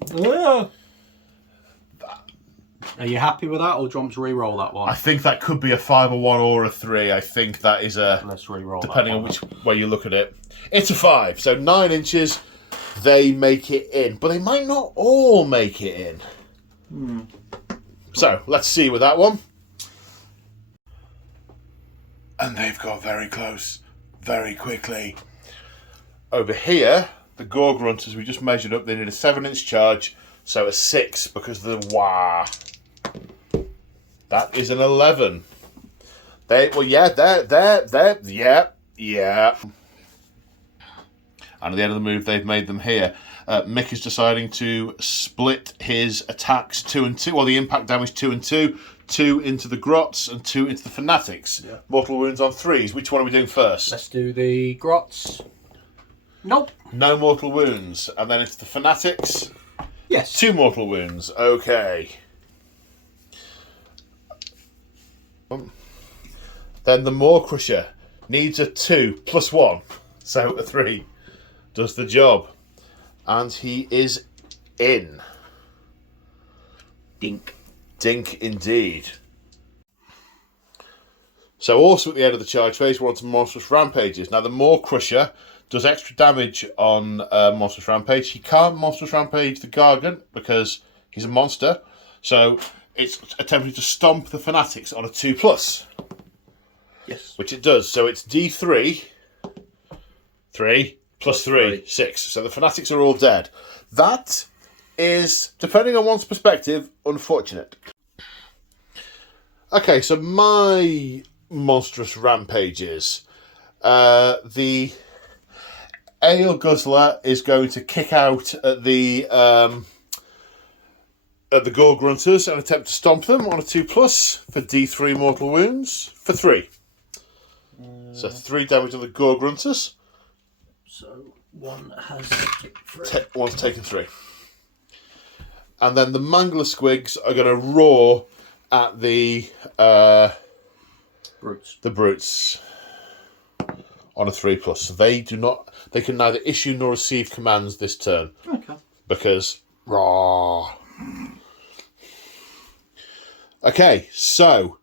Are you happy with that, or do you want me to re-roll that one? I think that could be a 5, a 1, or a 3. I think that is a... Let's re-roll depending on which way you look at it. It's a 5, so 9 inches, they make it in. But they might not all make it in. So, let's see with that one. And they've got very close, very quickly. Over here, the Gore Grunters, we just measured up, they need a 7-inch charge, so a 6 because of the wah. That is an 11. Yeah. And at the end of the move, they've made them here. Mick is deciding to split his attacks 2 and 2, well, the impact damage 2 and 2. 2 into the Grots and 2 into the Fanatics. Yeah. Mortal wounds on 3s. Which one are we doing first? Let's do the Grots. Nope. No mortal wounds. And then into the Fanatics? Yes. 2 mortal wounds. Okay. Then the Maw Crusher needs a 2 + 1. So a 3 does the job. And he is in. Dink. Dink indeed. So also at the end of the charge phase, we're on to Monstrous Rampages. Now the Maw Crusher does extra damage on Monstrous Rampage. He can't Monstrous Rampage the Gargant because he's a monster. So it's attempting to stomp the Fanatics on a 2+. Yes. Which it does. So it's D3, 3 + 3, 6. So the Fanatics are all dead. That is, depending on one's perspective, unfortunate. Okay, so my Monstrous Rampages. The Ale Guzzler is going to kick out at the Gore Grunters and attempt to stomp them on a 2+ for D3 mortal wounds for 3. So 3 damage on the Gore Grunters. So one has taken 3. One's taken 3. And then the Mangler Squigs are going to roar at the Brutes. The Brutes on a 3+. So they can neither issue nor receive commands this turn. Okay. Because raw. Okay, so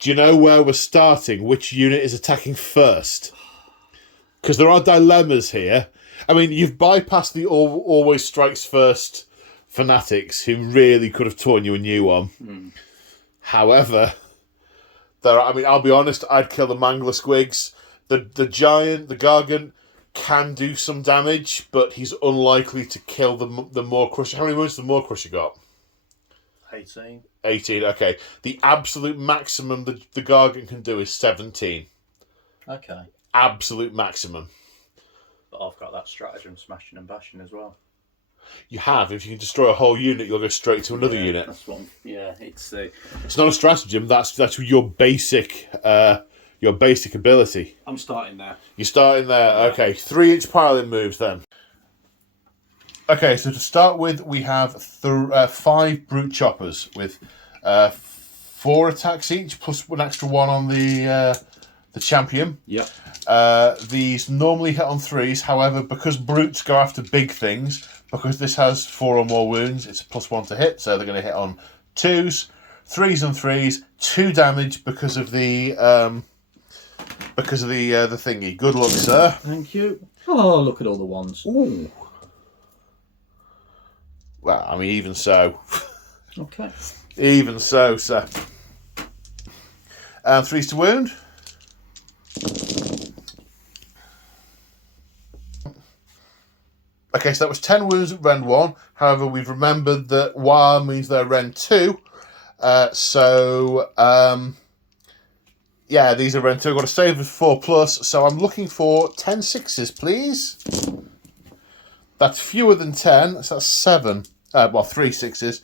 do you know where we're starting? Which unit is attacking first? Because there are dilemmas here. I mean, you've bypassed the always strikes first fanatics who really could have torn you a new one. However, I'll be honest, I'd kill the Mangler Squigs. The giant, the Gargant, can do some damage, but he's unlikely to kill the Maw Crusher. How many wounds does the Maw Crusher got? 18. 18, okay. The absolute maximum the Gargant can do is 17. Okay. Absolute maximum. But I've got that stratagem, smashing and bashing as well. You have. If you can destroy a whole unit, you'll go straight to another unit. That's one. Yeah, it's not a stratagem. That's your basic ability. I'm starting there. You're starting there. Okay, 3-inch piling moves then. Okay, so to start with, we have 5 brute choppers with 4 attacks each, plus an extra one on the champion. Yep. These normally hit on 3s. However, because brutes go after big things, because this has 4 or more wounds, it's a +1 to hit, so they're going to hit on 2s, 3s and 3s, 2 damage because of the thingy. Good luck, sir. Thank you. Oh, look at all the ones. Ooh. Well, I mean, even so. Okay. Even so, sir. 3s to wound. Okay, so that was 10 wounds at Rend 1. However, we've remembered that War means they're Rend 2. Yeah, these are Rend 2. I've got a save of 4+, so I'm looking for 10 6s, please. That's fewer than 10, so that's 7. 3 6s.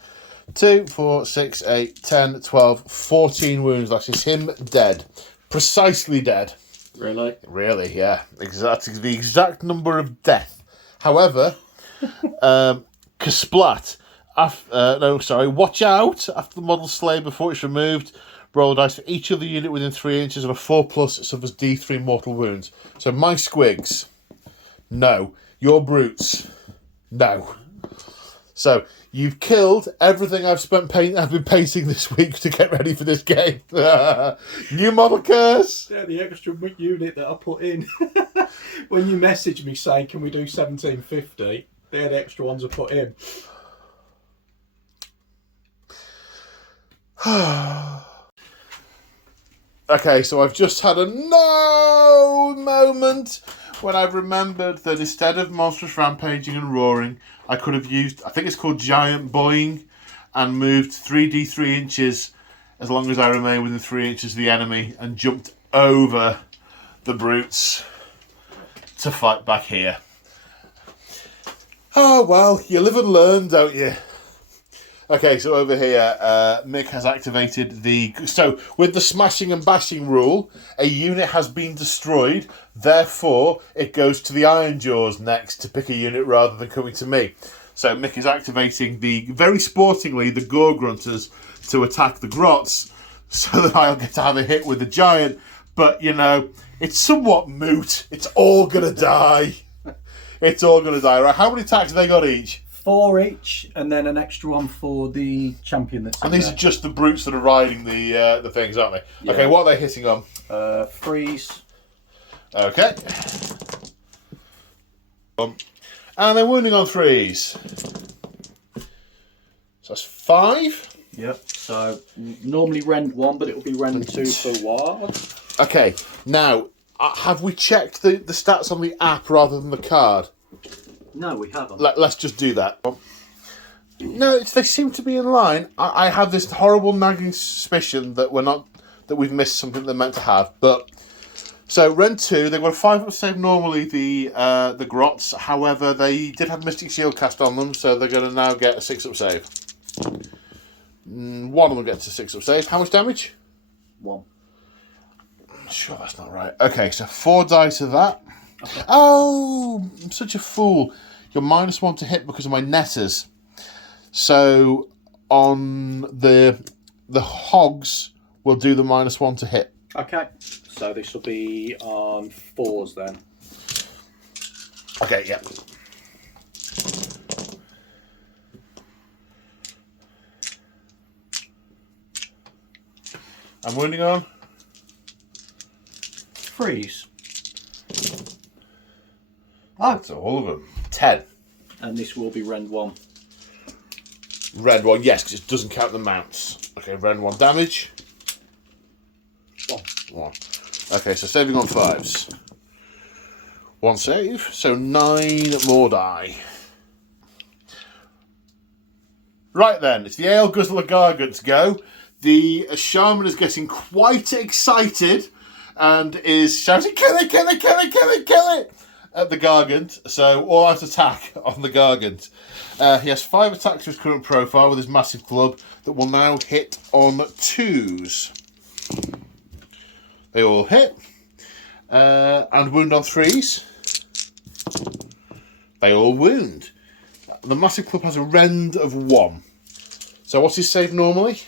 2, 4, 6, 8, 10, 12, 14 wounds. That is him dead. Precisely dead. Really? Really, yeah. Exactly the exact number of death. However, Kasplat, watch out after the model slay before it's removed. Roll a dice for each other unit within 3 inches of a 4+, it suffers D3 mortal wounds. So my squigs, no. Your brutes, no. So you've killed everything I've been painting this week to get ready for this game. New model curse. Yeah, the extra unit that I put in. When you messaged me saying, can we do 1750, they're the extra ones I put in. Okay, so I've just had a no moment when I've remembered that instead of monstrous rampaging and roaring, I could have used, I think it's called giant boing, and moved 3d3 inches as long as I remain within 3 inches of the enemy and jumped over the brutes to fight back here. Oh, well, you live and learn, don't you? Okay, so over here, Mick has activated so with the smashing and bashing rule, a unit has been destroyed, therefore it goes to the Ironjawz next to pick a unit rather than coming to me. So Mick is activating very sportingly, the Gore Grunters to attack the Grots, so that I'll get to have a hit with the Giant, but, it's somewhat moot. It's all going to die. It's all going to die. Right, how many attacks have they got each? 4 each, and then an extra one for the champion that's And these are just the brutes that are riding the things, aren't they? Yeah. Okay, what are they hitting on? Freeze. Okay. And they're wounding on 3s. So that's 5. Yep. So normally Rend 1, but it will be Rend 2 for War. Okay, now, have we checked the stats on the app rather than the card? No, we haven't. Let's just do that. No, they seem to be in line. I have this horrible nagging suspicion that we've missed something they're meant to have. But so Rend 2, they've got a 5-up save normally. The Grots, however, they did have Mystic Shield cast on them, so they're going to now get a 6-up save. One of them gets a 6-up save. How much damage? 1. Sure, that's not right. Okay, so 4 dice of that. Okay. Oh, I'm such a fool. You're -1 to hit because of my netters. So on the hogs, we'll do the -1 to hit. Okay. So this will be on 4s then. Okay, yeah. I'm wounding on. Freeze. Oh, That's all of them. 10. and this will be Rend 1. Red 1, yes, because it doesn't count the mounts. Okay, Red 1 damage. 1. Okay, so saving on 5s. 1 save, so 9 more die. Right then, it's the Ale Guzzler Gargant's go. The shaman is getting quite excited and is shouting, kill it, kill it, kill it, kill it, kill it, at the Gargant. So, all out attack on the Gargant. He has 5 attacks to his current profile with his massive club that will now hit on 2s. They all hit. And wound on 3s. They all wound. The massive club has a rend of 1. So what's his save normally?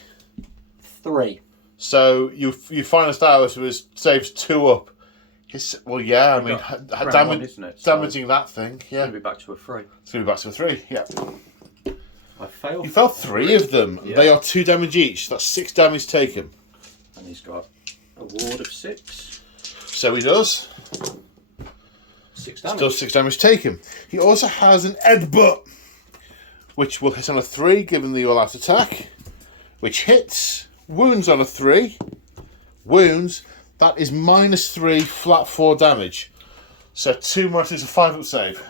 3. So you finest hours was saves 2 up. Well, yeah, I mean, Round 1, isn't it? So damaging that thing, it's yeah. going to be back to a 3. It's going to be back to a 3, yeah. I failed. You fell 3 of them. Yeah. They are 2 damage each. That's 6 damage taken. And he's got a ward of 6. So he does. 6 damage. Still 6 damage taken. He also has an headbutt, which will hit on a 3, given the all-out attack, which hits, wounds on a 3, wounds. That is -3, flat 4 damage. So 2 more, it's a 5-up save.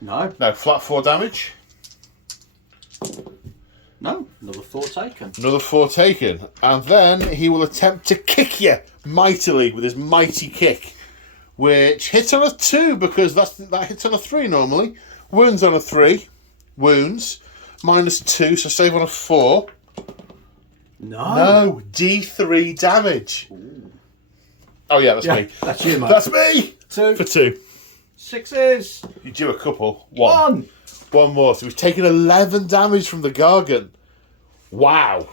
No. No, flat 4 damage. No. Another 4 taken. Another 4 taken. And then he will attempt to kick you mightily with his mighty kick, which hits on a 2 because that hits on a 3 normally. Wounds on a 3. Wounds. -2, so save on a 4. No, D3 damage. Ooh. Oh yeah, that's me. That's you, mate. That's me! 2. For 2. 6s. You do a couple. 1. 1. 1 more. So we've taken 11 damage from the Gargant. Wow.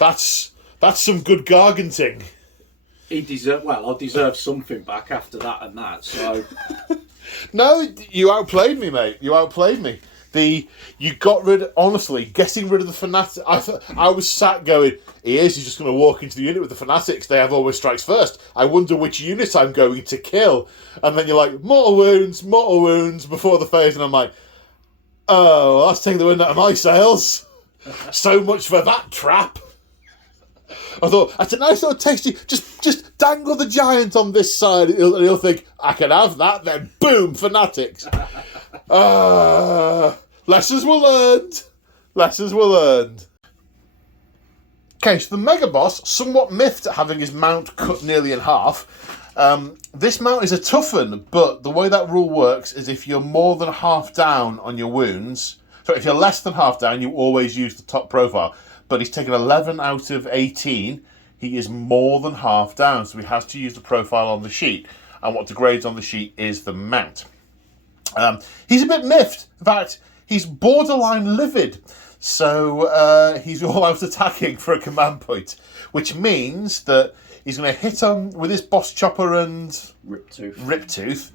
That's some good garganting. I deserve something back after that and that, so... No, you outplayed me, mate. You outplayed me. You got honestly, getting rid of the Fanatics. I was sat going, he's just going to walk into the unit with the Fanatics. They have always strikes first. I wonder which unit I'm going to kill. And then you're like, mortal wounds before the phase. And I'm like, oh, that's taking the wind out of my sails. So much for that trap. I thought, that's a nice little tasty, just dangle the giant on this side, and he'll think, I can have that, then boom, Fanatics. Lessons were learned. Lessons were learned. Okay, so the Mega Boss, somewhat miffed at having his mount cut nearly in half. This mount is a tough one, but the way that rule works is if you're more than half down on your wounds, so if you're less than half down, you always use the top profile. But he's taken 11 out of 18. He is more than half down, so he has to use the profile on the sheet. And what degrades on the sheet is the mount. He's a bit miffed. In fact, he's borderline livid. So he's all out attacking for a command point, which means that he's going to hit on with his boss chopper and Riptooth.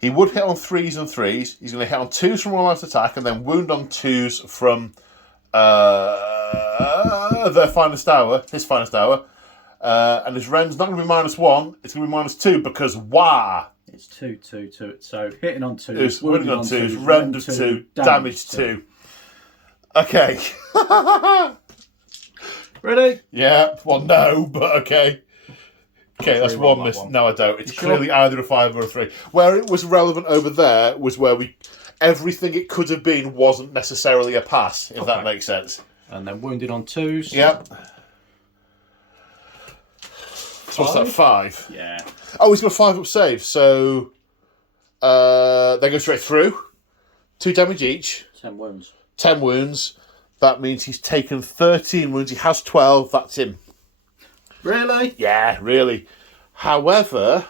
He would hit on 3s and 3s. He's going to hit on 2s from all out attack and then wound on 2s from their finest hour, his finest hour. And his rend's not going to be -1, it's going to be -2 because wah! It's 2, 2, 2. So hitting on 2, It's wounding on 2s, rend of 2, damage 2. Okay. Ready? Yeah, well, no, but okay. Okay, that's Re-roll one that miss. one. No, I don't. It's You sure? clearly either a 5 or a 3. Where it was relevant over there was where everything it could have been wasn't necessarily a pass, if that makes sense. And then wounded on 2s. Yep. So what's that, 5? Yeah. Oh, he's got a 5-up save, so they go straight through. 2 damage each. 10 wounds. 10 wounds. That means he's taken 13 wounds. He has 12. That's him. Really? Yeah, really. However,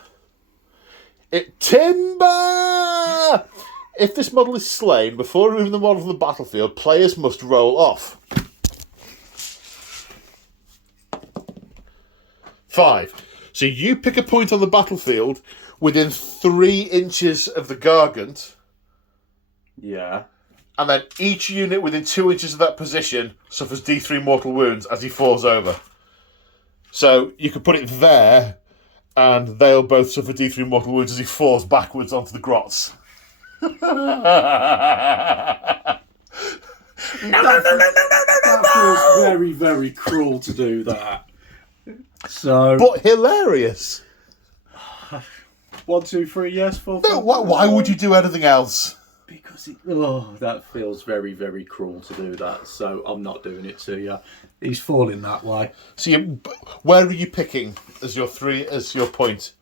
Timber! If this model is slain, before removing the model from the battlefield, players must roll off. 5. So you pick a point on the battlefield within 3 inches of the Gargant, Yeah. and then each unit within 2 inches of that position suffers D3 mortal wounds as he falls over. So you could put it there, and they'll both suffer D3 mortal wounds as he falls backwards onto the grots. That feels very, very cruel to do that. So, But hilarious. 1, 2, 3, yes, 4. No, why would you do anything else? Because that feels very, very cruel to do that. So I'm not doing it to you. He's falling that way. So where are you picking as your point?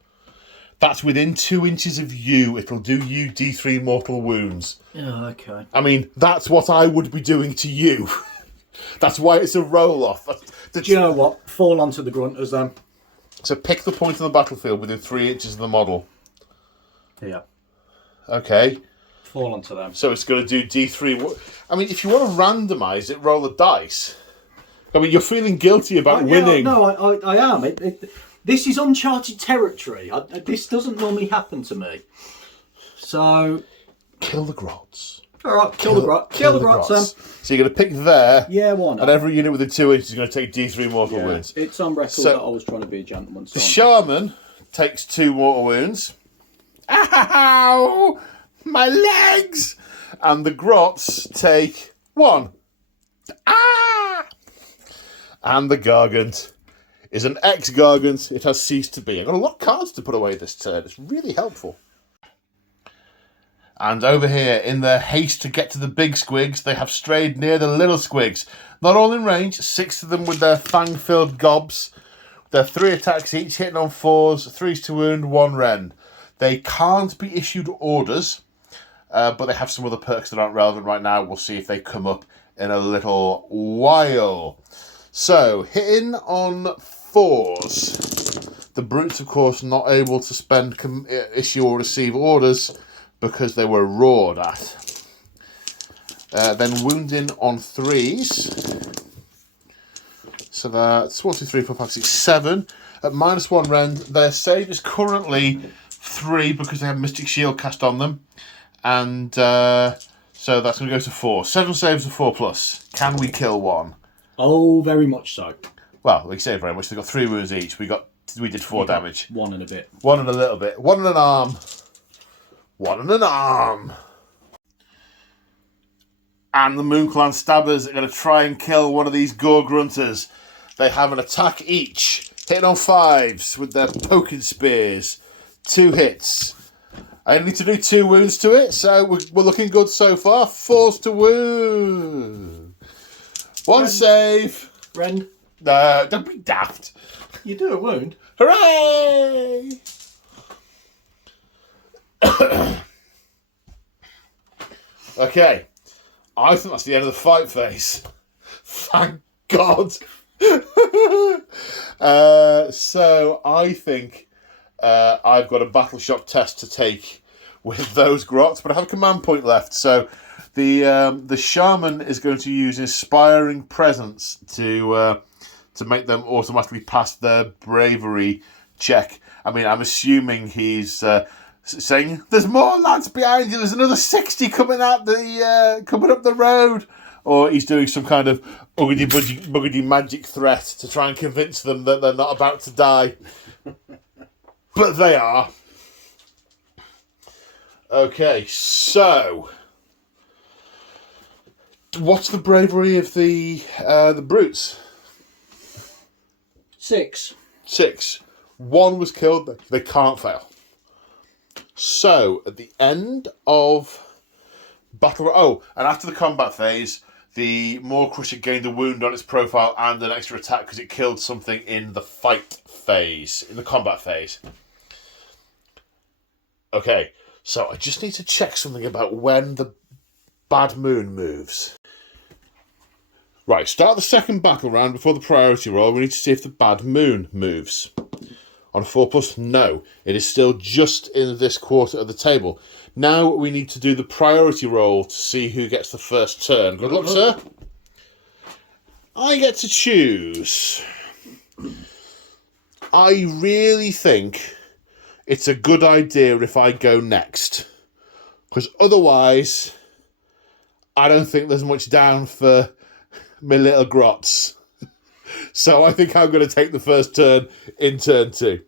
That's within 2 inches of you. It'll do you D3 mortal wounds. Yeah, okay. I mean, that's what I would be doing to you. That's why it's a roll-off. Do you know what? Fall onto the grunters then. So pick the point on the battlefield within 3 inches of the model. Yeah. Okay. Fall onto them. So it's going to do D3. I mean, if you want to randomise it, roll a dice. I mean, you're feeling guilty about winning. No, I am. This is uncharted territory. This doesn't normally happen to me. So... Kill the grots. All right, kill the grots then. So you're going to pick there. Yeah, why not? And every unit within 2 inches is going to take D3 mortal wounds. It's on record that I was trying to be a gentleman. The shaman takes 2 mortal wounds. Ow! My legs! And the grots take 1. Ah! And the gargant is an ex-gargant. It has ceased to be. I've got a lot of cards to put away this turn. It's really helpful. And over here, in their haste to get to the big squigs, they have strayed near the little squigs. Not all in range, 6 of them with their fang-filled gobs. They're 3 attacks each, hitting on 4s, 3s to wound, 1 rend. They can't be issued orders, but they have some other perks that aren't relevant right now. We'll see if they come up in a little while. So, hitting on 4s. The brutes, of course, not able to spend, issue or receive orders because they were roared at. Then wounding on 3s. So that's 1, 2, 3, 4, 5, 6, 7. At -1 rend, their save is currently 3 because they have Mystic Shield cast on them. And so that's going to go to 4. 7 saves of 4+. Can we kill 1? Oh, very much so. Well, we say very much. They've got 3 wounds each. We did 4 damage. 1 and a bit. 1 and a little bit. 1 and an arm. 1 and an arm. And the Moon Clan Stabbers are going to try and kill one of these Gore Grunters. They have an attack each. Hitting on 5s with their poking spears. 2 hits. I only need to do 2 wounds to it, so we're looking good so far. 4s to wound. 1 save. Rend. No, don't be daft. You do a wound. Hooray! Okay. I think that's the end of the fight phase. Thank God. So I think I've got a battle shock test to take with those grots, but I have a command point left. So the shaman is going to use inspiring presence to make them automatically pass their bravery check. I mean, I'm assuming he's saying, "There's more lads behind you. There's another 60 coming up the road," or he's doing some kind of buggedy magic threat to try and convince them that they're not about to die. But they are. Okay, so what's the bravery of the brutes? 6. 6. 1 was killed. They can't fail. So at the end of battle, and after the combat phase, the Maw Crusher gained a wound on its profile and an extra attack because it killed something in the fight phase, in the combat phase. Okay, so I just need to check something about when the Bad Moon moves. Right, start the second battle round before the priority roll. We need to see if the Bad Moon moves. On 4+, no. It is still just in this quarter of the table. Now we need to do the priority roll to see who gets the first turn. Good luck, sir. I get to choose. I really think it's a good idea if I go next. Because otherwise, I don't think there's much down for my little grots. So I think I'm going to take the first turn in turn 2.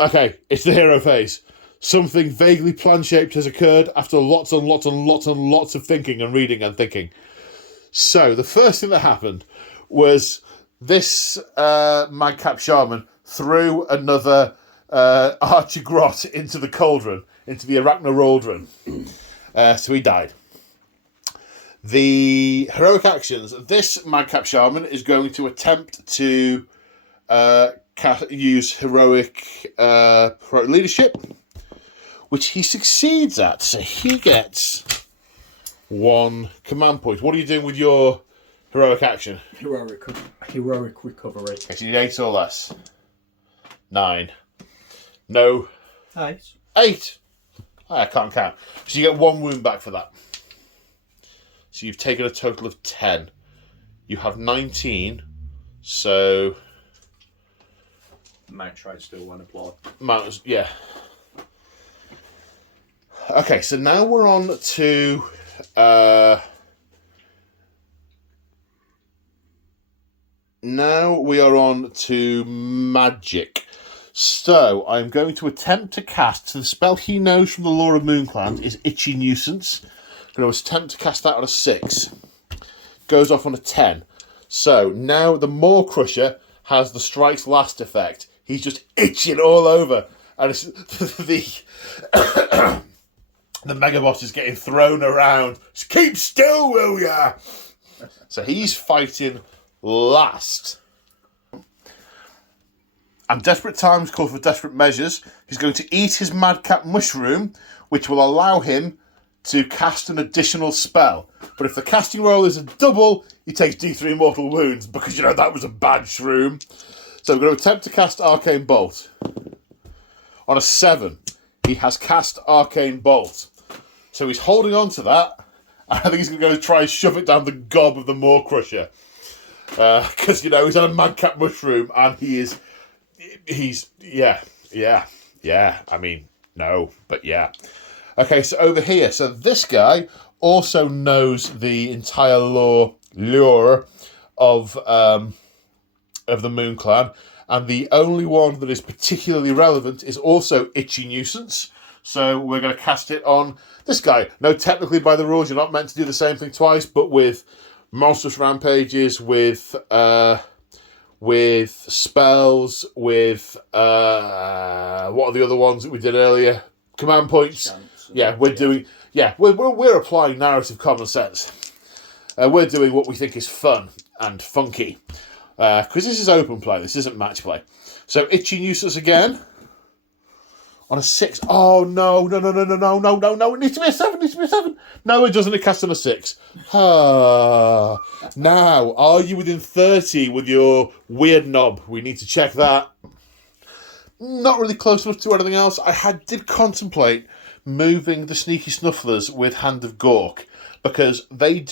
Okay, it's the hero phase. something vaguely plan-shaped has occurred after lots and lots and lots and lots of thinking and reading and thinking. So the first thing that happened was this madcap shaman threw another Archer Grot into the cauldron, into the Arachnarauldron. So he died. The heroic actions. This madcap shaman is going to attempt to use heroic leadership, which he succeeds at. So he gets 1 command point. What are you doing with your heroic action? Heroic recovery. Okay, so you need 8 or less. 9. No. 8. 8. I can't count. So you get 1 wound back for that. So you've taken a total of 10. You have 19. So Mount trade still won't apply. Mountains, yeah. Okay, so now we're on to magic. So I'm going to attempt to cast. So the spell he knows from the lore of Moonclan is Itchy Nuisance. I'm going to attempt to cast that on a 6. Goes off on a 10. So now the Maw Crusher has the Strike's Last effect. He's just itching all over. And it's the Megaboss is getting thrown around. Just keep still, will ya? So he's fighting last. And desperate times call for desperate measures. He's going to eat his madcap mushroom, which will allow him to cast an additional spell. But if the casting roll is a double, he takes D3 mortal wounds, because, you know, that was a bad shroom. So we're going to attempt to cast Arcane Bolt. On a 7, he has cast Arcane Bolt. So he's holding on to that. I think he's going to go try and shove it down the gob of the Maw Crusher. Because, you know, he's on a madcap mushroom, and he's, yeah. I mean, no, but yeah. Okay, so over here, so this guy also knows the entire lore of the Moon Clan, and the only one that is particularly relevant is also Itchy Nuisance. So we're going to cast it on this guy. No, technically by the rules, you're not meant to do the same thing twice, but with monstrous rampages, with spells, with what are the other ones that we did earlier? Command points. Yeah, we're applying narrative common sense. We're doing what we think is fun and funky. Because this is open play, this isn't match play. So Itchy Nuisance again. On a 6. Oh, no. It needs to be a 7, No, it doesn't. It casts on a 6. Now, are you within 30 with your weird knob? We need to check that. Not really close enough to anything else. I did contemplate moving the Sneaky Snufflers with Hand of Gork, because they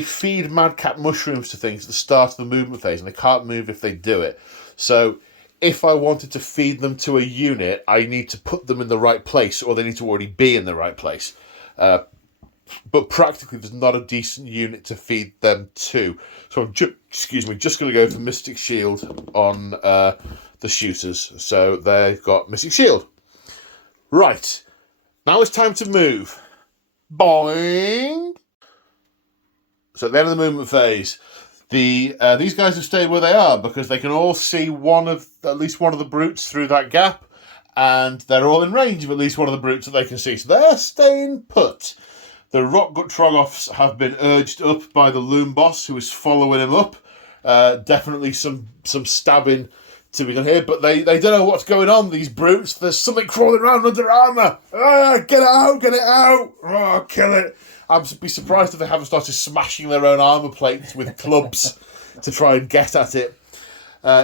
feed madcap mushrooms to things at the start of the movement phase, and they can't move if they do it. So if I wanted to feed them to a unit, I need to put them in the right place, or they need to already be in the right place. But practically, there's not a decent unit to feed them to. So I'm just going to go for Mystic Shield on the shooters. So they've got Mystic Shield. Right. Now it's time to move. Boing! So at the end of the movement phase, these guys have stayed where they are because they can all see at least one of the brutes through that gap, and they're all in range of at least one of the brutes that they can see. So they're staying put. The Rockgut Troggoths have been urged up by the Loom Boss, who is following him up. Definitely some stabbing to be done here, but they don't know what's going on, these brutes. There's something crawling around under armour. Get it out! Oh, kill it! I'd be surprised if they haven't started smashing their own armour plates with clubs to try and get at it.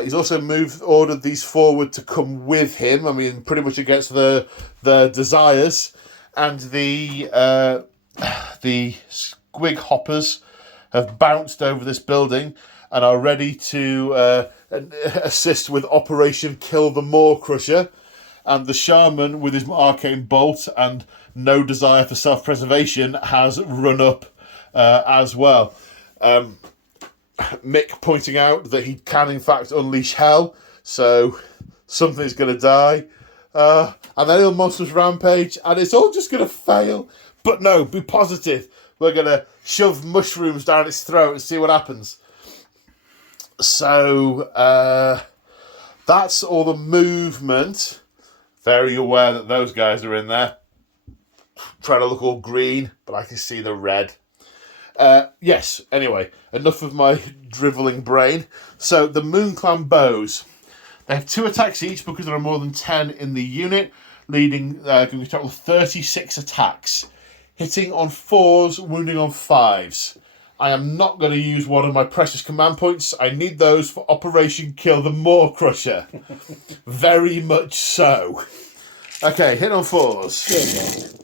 He's also ordered these forward to come with him. I mean, pretty much against their desires. And the Squig Hoppers have bounced over this building and are ready to assist with Operation Kill the Maw Crusher. And the Shaman, with his Arcane Bolt and no desire for self-preservation, has run up as well. Mick pointing out that he can in fact unleash hell, so something's going to die. And then he'll monstrous rampage, and it's all just going to fail. But no, be positive. We're going to shove mushrooms down its throat and see what happens. So, that's all the movement. Very aware that those guys are in there. Trying to look all green, but I can see the red. Yes, anyway, enough of my drivelling brain. So, the Moonclan bows. They have 2 attacks each because there are more than 10 in the unit, leading to a total of 36 attacks. Hitting on 4s, wounding on 5s. I am not going to use one of my precious command points. I need those for Operation Kill the Maw Crusher. Very much so. Okay, hit on 4s.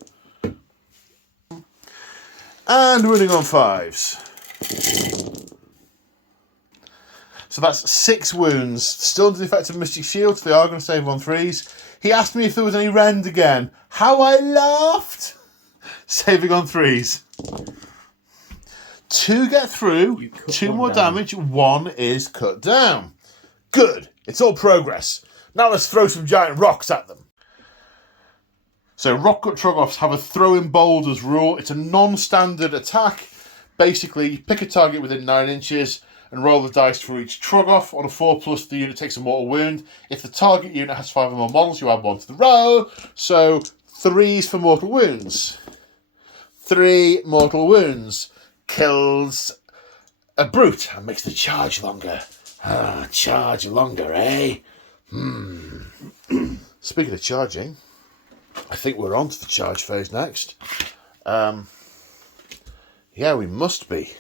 And wounding on 5s. So that's 6 wounds. Still under the effect of Mystic Shield, so they are going to save on 3s. He asked me if there was any rend again. How I laughed! Saving on 3s. 2 get through, 2 more damage, 1 is cut down. Good. It's all progress. Now let's throw some giant rocks at them. So Rockgut Troggoths have a throwing boulders rule. It's a non-standard attack. Basically, you pick a target within 9 inches and roll the dice for each Troggoth. On a 4+, the unit takes a mortal wound. If the target unit has 5 or more models, you add 1 to the roll. So 3s for mortal wounds. 3 mortal wounds. Kills a brute and makes the charge longer. Charge longer, eh? Speaking of charging, I think we're on to the charge phase next. Yeah, we must be.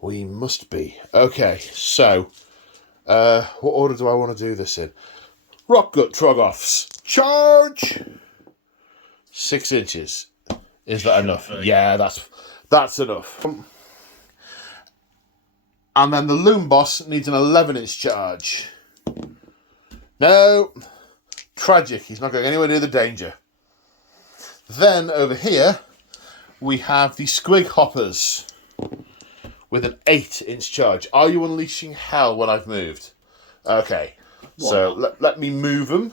We must be. Okay, so what order do I want to do this in? Rockgut Troggoths. Charge! 6 inches. Is that enough? Yeah, that's enough. And then the Loom Boss needs an 11-inch charge. No. Tragic. He's not going anywhere near the danger. Then over here, we have the Squig Hoppers with an 8-inch charge. Are you unleashing hell when I've moved? Okay. So let me move them.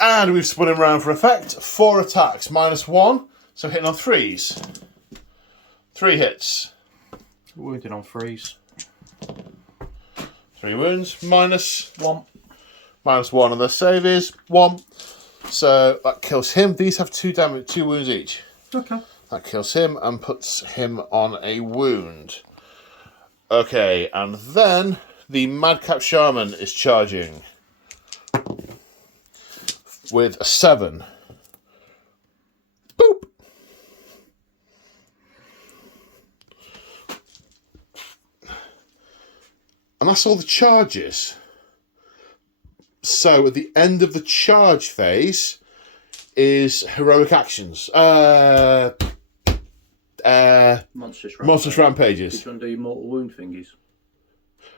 And we've spun him around for effect. 4 attacks, -1. So hitting on 3s. 3 hits. Wounded on 3s. 3 wounds. -1. -1. And the save is 1. So that kills him. These have 2 damage, 2 wounds each. Okay. That kills him and puts him on a wound. Okay, and then the Madcap Shaman is charging with a 7. Boop. And that's all the charges. So at the end of the charge phase is heroic actions. Monstrous rampages. Did you undo your mortal wound thingies?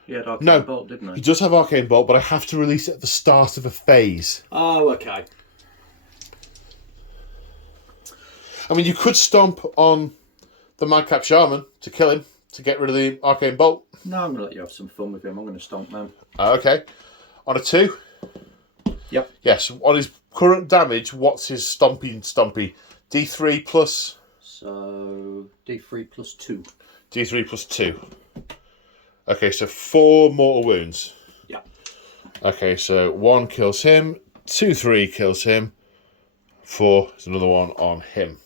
He had Arcane No, Bolt, didn't he he? does have Arcane Bolt, but I have to release it at the start of a phase. Oh, okay. I mean, you could stomp on the Madcap Shaman to kill him, to get rid of the Arcane Bolt. No, I'm going to let you have some fun with him. I'm going to stomp now. Okay. On a 2? Yep. Yes. On his current damage, what's his stompy? D3 plus? So, D3 plus 2. D3 plus 2. Okay, so 4 mortal wounds. Yeah. Okay, so 1 kills him, 2, 3 kills him, 4 is another one on him.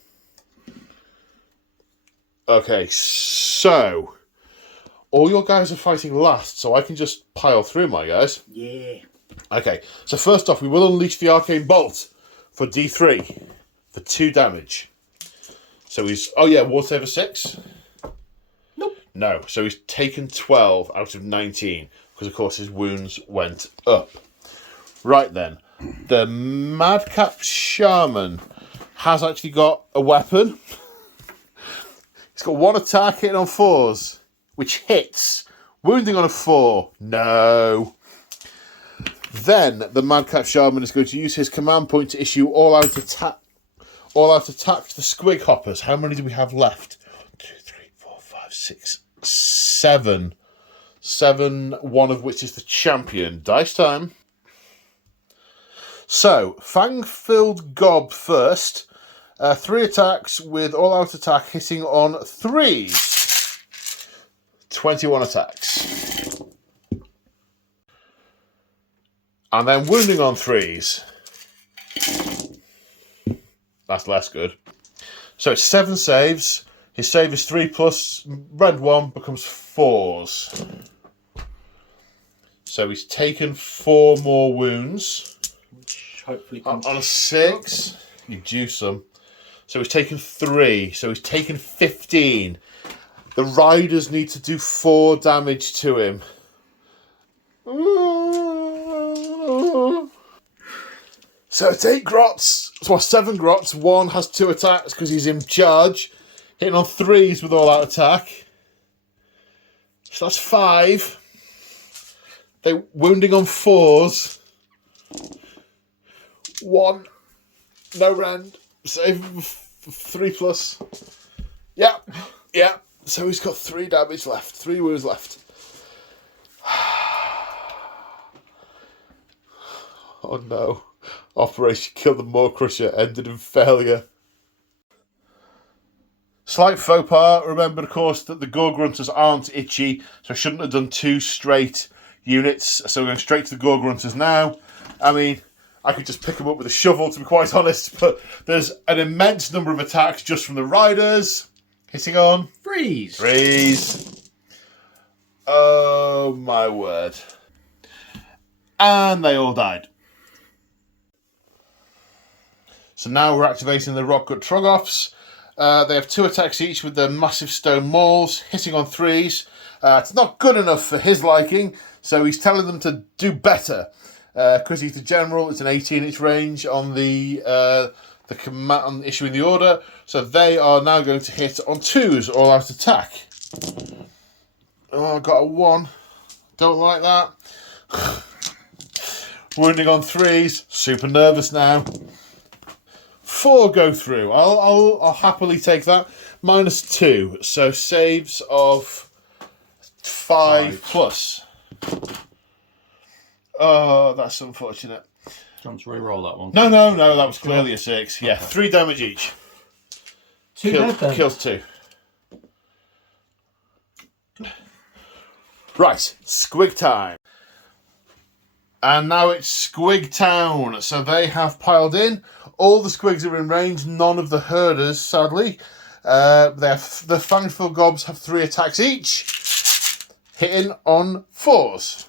Okay, so all your guys are fighting last, so I can just pile through my guys. Yeah. Okay, so first off, we will unleash the Arcane Bolt for D3 for 2 damage. So he's... Oh yeah, War Saver 6? Nope. No, so he's taken 12 out of 19, because of course his wounds went up. Right then, the Madcap Shaman has actually got a weapon. He's got 1 attack hitting on 4s, which hits. Wounding on a 4. No. Then the Madcap Shaman is going to use his command point to issue all-out attack to the Squig Hoppers. How many do we have left? 2, 3, 4, 5, 6, 7. 7, one of which is the champion. Dice time. So, Fang-filled Gob first. 3 attacks with all-out attack hitting on 3s. 21 attacks. And then wounding on 3s. That's less good. So it's 7 saves. His save is 3 plus red 1 becomes 4s. So he's taken 4 more wounds. Which hopefully On a 6, you juice him. So he's taken 3. So he's taken 15. The riders need to do 4 damage to him. So it's 8 grots. Well, 7 grots. 1 has 2 attacks because he's in charge. Hitting on 3s with all out attack. So that's 5. They're wounding on 4s. 1. No rend. Save 3 plus. Yeah. Yeah. So he's got 3 damage left. 3 wounds left. Oh no. Operation Kill the Maw Crusher ended in failure. Slight faux pas. Remember, of course, that the Gore Grunters aren't itchy, so I shouldn't have done 2 straight units. So we're going straight to the Gore Grunters now. I mean, I could just pick them up with a shovel, to be quite honest, but there's an immense number of attacks just from the riders. Hitting on... Freeze. Oh, my word. And they all died. So now we're activating the Rockgut Troggoths. They have 2 attacks each with their massive stone mauls, hitting on 3s. It's not good enough for his liking, so he's telling them to do better. Because he's the general, it's an 18-inch range on the command on issuing the order. So they are now going to hit on 2s, all out attack. Oh, I got a 1. Don't like that. Wounding on 3s. Super nervous now. 4 go through. I'll happily take that. -2. So saves of 5 plus. Oh, that's unfortunate. Do you want to re-roll that one? No, that was clearly a 6. Yeah, okay. 3 damage each. 2 kills 2. Right, Squig time. And now it's Squig Town. So they have piled in. All the Squigs are in range. None of the herders, sadly. The Fang-filled Gobs have 3 attacks each. Hitting on 4s.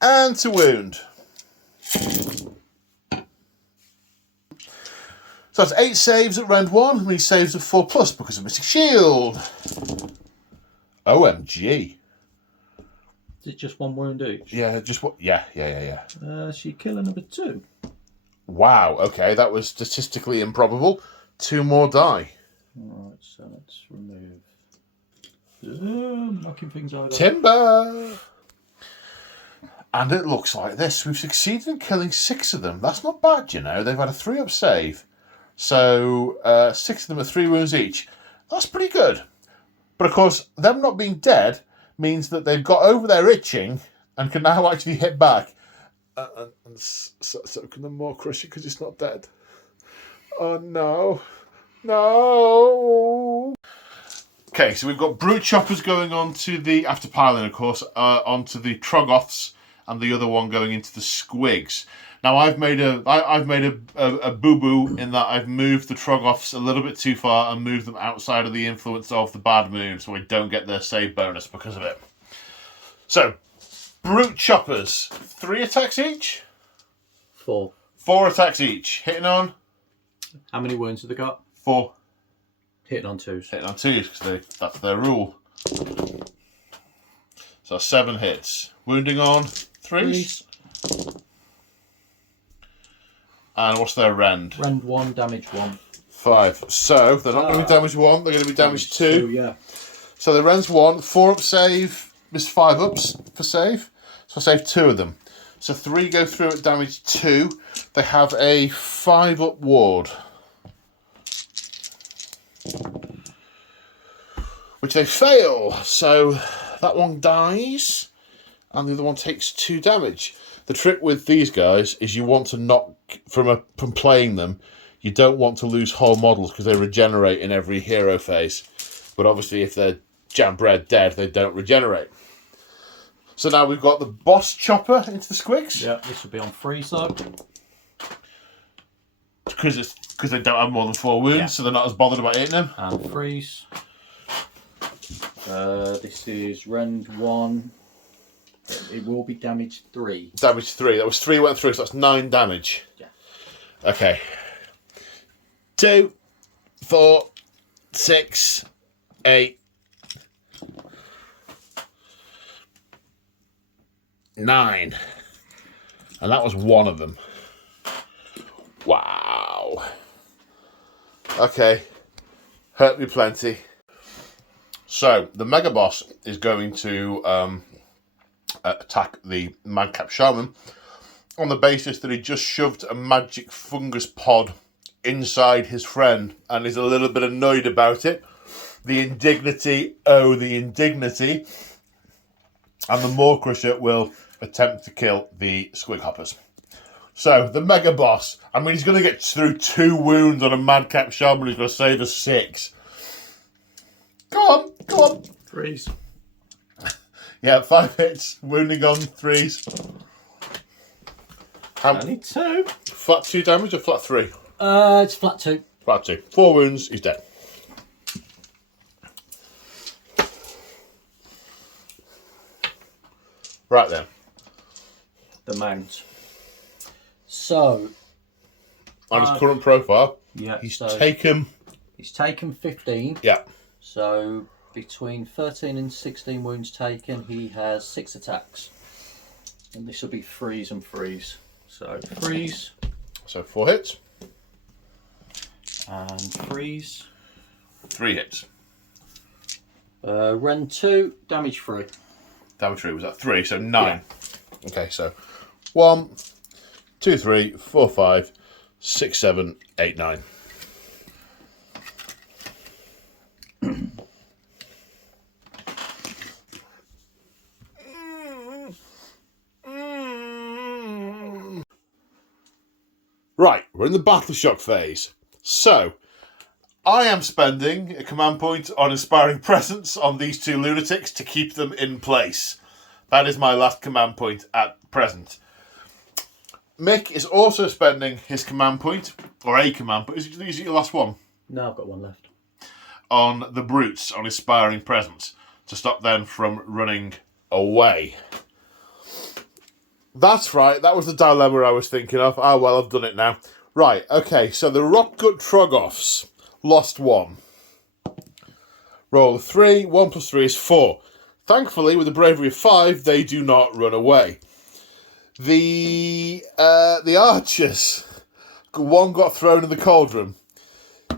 And to wound. So that's 8 saves at round 1. And he saves at 4 plus because of Mystic Shield. OMG. Is it just 1 wound each? Yeah, just what? Yeah. She kill number 2. Wow, okay, that was statistically improbable. 2 more die. Alright, so let's remove... knocking things over. Timber! And it looks like this. We've succeeded in killing 6 of them. That's not bad, you know. They've had a 3-up save. So, 6 of them are 3 wounds each. That's pretty good. But of course, them not being dead means that they've got over their itching and can now actually hit back. And so can the Maw Crusher because it's not dead. Oh no. No! Okay, so we've got Brute Choppers going on to the, after piling of course, onto the Troggoths, and the other one going into the Squigs. Now I've made a boo-boo in that I've moved the Troggoths a little bit too far and moved them outside of the influence of the Bad Moon, so I don't get their save bonus because of it. So, Brute Choppers, 3 attacks each? 4. 4 attacks each. Hitting on? How many wounds have they got? 4. Hitting on 2s. Hitting on 2s, because that's their rule. So 7 hits. Wounding on 3s. And what's their rend? Rend 1, damage 1. 5. So they're not going to be damage 1, they're going to be damage 2. Yeah. So the rend's 1, 4-up save, miss 5-ups for save. So I save 2 of them. So 3 go through at damage 2. They have a 5-up ward, which they fail. So that one dies. and the other one takes 2 damage. The trick with these guys is you want to not, from playing them, you don't want to lose whole models because they regenerate in every hero phase. But obviously if they're jam-bred dead, they don't regenerate. So now we've got the boss chopper into the squigs. Yeah, this will be on freeze though. Because they don't have more than 4 wounds, so they're not as bothered about hitting them. And freeze. This is rend 1. It will be damage 3. Damage 3. That was 3 went through, so that's 9 damage. Yeah. Okay. 2, 4, 6, 8, 9. And that was one of them. Wow. Okay. Hurt me plenty. So, the Mega Boss is going to attack the Madcap Shaman on the basis that he just shoved a magic fungus pod inside his friend and is a little bit annoyed about it. The indignity, oh, the indignity. And the Maw Crusher will attempt to kill the Squig Hoppers. So, the Mega Boss, I mean, he's going to get through 2 wounds on a Madcap Shaman. He's going to save us 6. Go on, go on. Freeze. Yeah, 5 hits, wounding on 3s. Only 2. Flat 2 damage or flat 3? It's flat 2. Flat 2. 4 wounds, he's dead. Right then. The mount. So, On his current profile, yeah, he's taken 15. Yeah. So between 13 and 16 wounds taken, he has 6 attacks. And this will be freeze and freeze. So freeze. So 4 hits. And freeze. 3 hits. Rend 2, damage 3. Damage 3 was at 3, so 9. Yeah. Okay, so 1, 2, 3, 4, 5, 6, 7, 8, 9. Right, we're in the battle shock phase. So, I am spending a command point on Inspiring Presence on these 2 lunatics to keep them in place. That is my last command point at present. Mick is also spending his command point, or a command point. Is it your last one? No, I've got 1 left. On the brutes, on Inspiring Presence, to stop them from running away. That's right, that was the dilemma I was thinking of. Ah, well, I've done it now. Right, okay, so the Rockgut Troggoths lost 1. Roll 3, 1 plus 3 is 4. Thankfully, with a bravery of 5, they do not run away. The archers, 1 got thrown in the cauldron.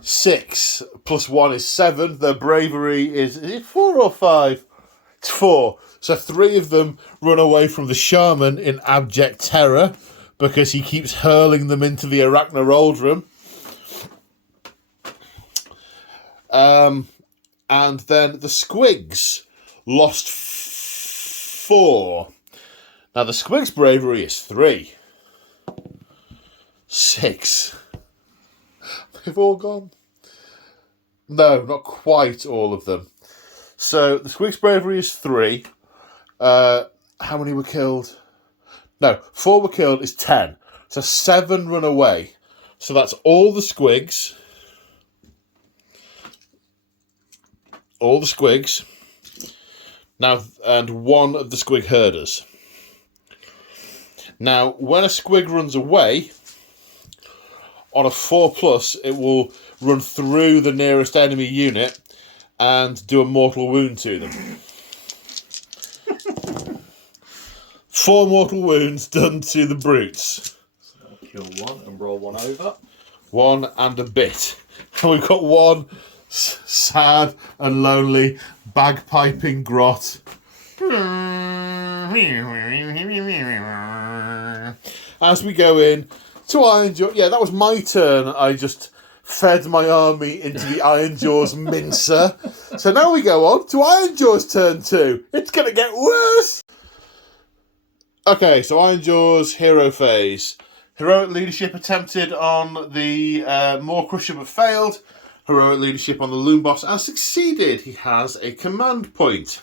6 plus 1 is 7. Their bravery is it 4 or 5? It's 4. So 3 of them run away from the shaman in abject terror because he keeps hurling them into the Arachnorauldrum. And then the Squigs lost 4. Now the Squigs' bravery is 3. 6. They've all gone. No, not quite all of them. So the Squigs' bravery is 3. How many were killed? No, 4 were killed is 10. So 7 run away. So that's all the Squigs. All the Squigs. Now, and 1 of the Squig herders. Now, when a Squig runs away, on a 4+, it will run through the nearest enemy unit and do a mortal wound to them. 4 mortal wounds done to the brutes. So I'll kill 1 and roll 1 over. 1 and a bit. And we've got 1 sad and lonely bagpiping grot. As we go in to Ironjawz. Yeah, that was my turn. I just fed my army into the Ironjawz mincer. So now we go on to Ironjawz turn 2. It's going to get worse. Okay, so Ironjawz hero phase. Heroic leadership attempted on the Maw Crusher but failed. Heroic leadership on the Loom Boss and succeeded. He has a command point.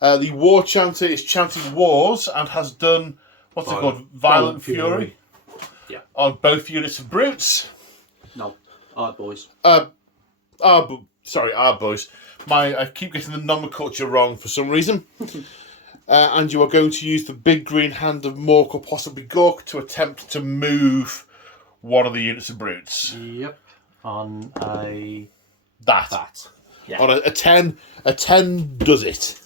The War Chanter is chanting wars and has done, what's it called? Violent Fury. Yeah. On both units of brutes. No, Ard Boys. Our boys. I keep getting the nomenclature wrong for some reason. And you are going to use the big green hand of Mork or possibly Gork to attempt to move one of the units of brutes. Yep. On a... That. Yeah. On a 10 does it.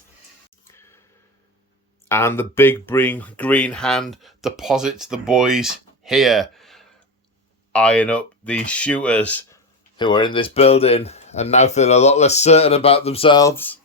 And the big green hand deposits the boys here, eyeing up these shooters who are in this building and now feeling a lot less certain about themselves.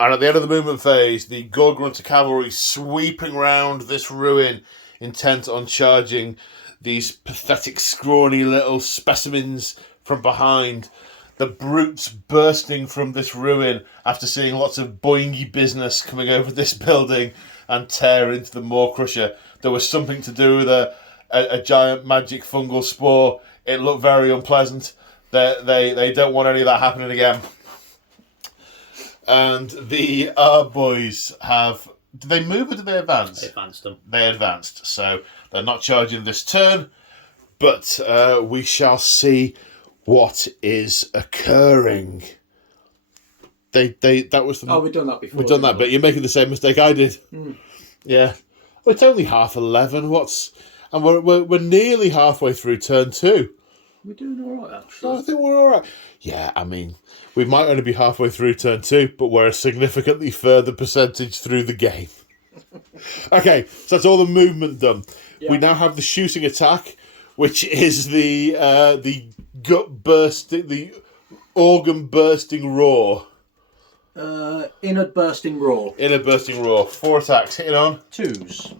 And at the end of the movement phase, the Gorgrunter cavalry sweeping round this ruin, intent on charging these pathetic, scrawny little specimens from behind. The brutes bursting from this ruin after seeing lots of boingy business coming over this building and tear into the Maw Crusher. There was something to do with a giant magic fungal spore. It looked very unpleasant. They don't want any of that happening again. And the boys have... Did they move or did they advance? They advanced them. They advanced. So they're not charging this turn. But we shall see what is occurring. That was the... Oh, we've done that before. We've done that, but you're making the same mistake I did. Yeah. Well, it's only 11:30. And we're nearly halfway through turn 2. We're doing all right, actually. I think we're all right. Yeah, I mean, we might only be halfway through turn 2, but we're a significantly further percentage through the game. Okay, so that's all the movement done. Yeah. We now have the shooting attack, which is the gut bursting, the organ bursting roar. Inner bursting roar. Inner bursting roar. 4 attacks, hitting on 2s.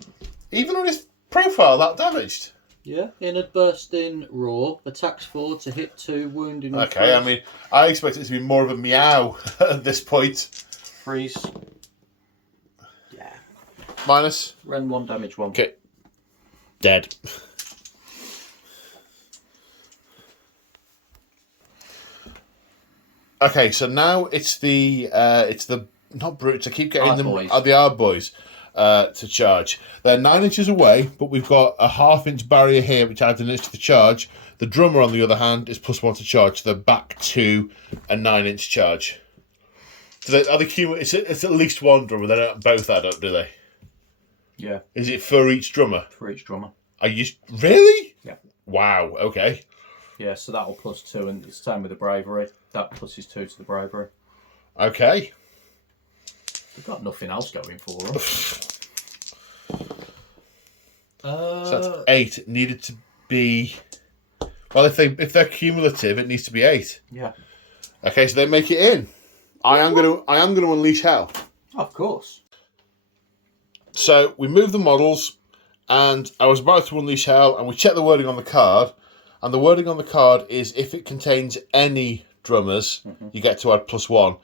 even on his profile that damaged. Yeah, inner bursting roar, attacks 4 to hit 2, wounding. Okay, I mean, I expect it to be more of a meow at this point. Freeze. Yeah. Minus. Rend 1, damage 1. Okay. Dead. Okay, so now it's the not brutes. I keep getting Ard them. boys. The Ard boys to charge. They're 9 inches away, but we've got a ½ inch barrier here, which adds an inch to the charge. The drummer, on the other hand, is +1 to charge. They're back to a 9-inch charge. So are they it's at least one drummer. They don't both add up, do they? Yeah. Is it for each drummer? For each drummer. Are you really? Yeah. Wow. Okay. Yeah, so that'll +2, and it's the same with the bravery. That pluses 2 to the bravery. Okay. They've got nothing else going for them. So that's 8. It needed to be. Well, if they're cumulative, it needs to be 8. Yeah. Okay, so they make it in. I am going to unleash hell. Of course. So we move the models, and I was about to unleash hell, and we check the wording on the card, and the wording on the card is if it contains any drummers, you get to add +1.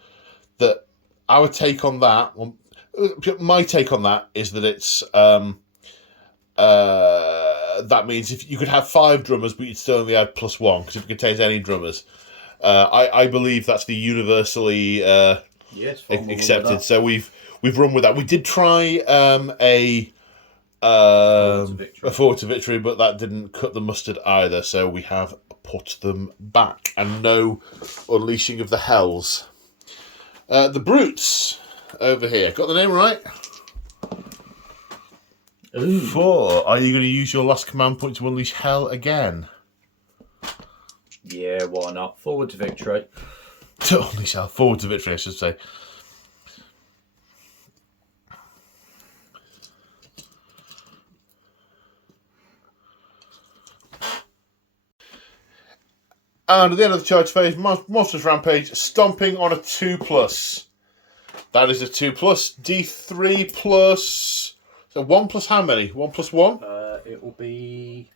That our take on that, well, my take on that is that it's that means if you could have 5 drummers, but you'd still only add +1 because if it contains any drummers, I believe that's the universally Yes, accepted. So we've run with that. We did try a forward to victory, but that didn't cut the mustard either. So we have put them back, and no unleashing of the hells. The brutes over here. Got the name right? Ooh. 4. Are you going to use your last command point to unleash hell again? Yeah, why not? Forward to victory. To unleash hell. Forward to victory, I should say. And at the end of the charge phase, Monstrous Rampage, stomping on a 2+. That is a 2+. D3+. So 1 plus how many? 1 plus 1? It will be...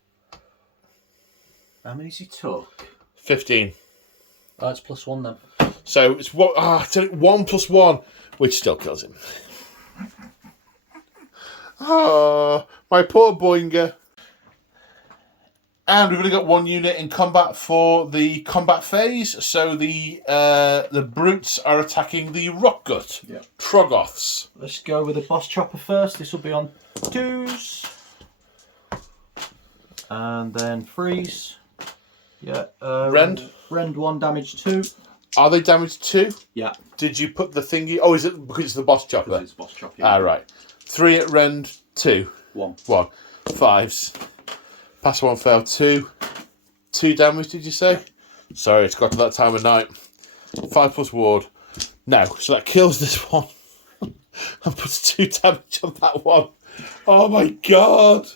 How many has he took? 15. Oh, it's +1 then. So it's 1 plus 1, which still kills him. Oh, my poor Boinger. And we've only got one unit in combat for the combat phase, so the brutes are attacking the Rockgut. Yeah. Troggoths. Let's go with the boss chopper first. This will be on 2s. And then freeze. Yeah. Rend? Rend 1, damage 2. Are they damaged 2? Yeah. Did you put the thingy... Oh, is it because it's the boss chopper? Because it's boss chopper. Ah, right. 3 at rend 2. 1. 1. 5s. Pass 1, fail 2. 2 damage, did you say? Sorry, it's got to that time of night. 5 plus ward. No, so that kills this one. And puts 2 damage on that one. Oh my god!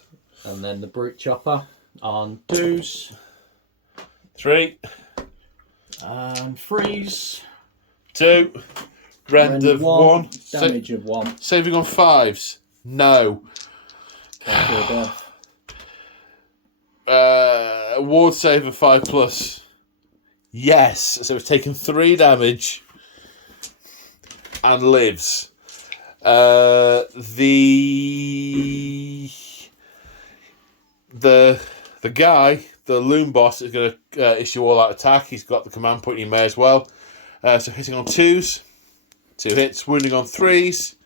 And then the brute chopper on 2s. 3. And freeze. 2. Rend of 1. Damage of 1. Saving on 5s. No. Can't do a death. Ward save of 5 plus. Yes. So it's taken 3 damage. And lives. The guy, the loon boss, is going to issue all out attack. He's got the command point, he may as well. So hitting on 2s. 2 hits. Wounding on 3s.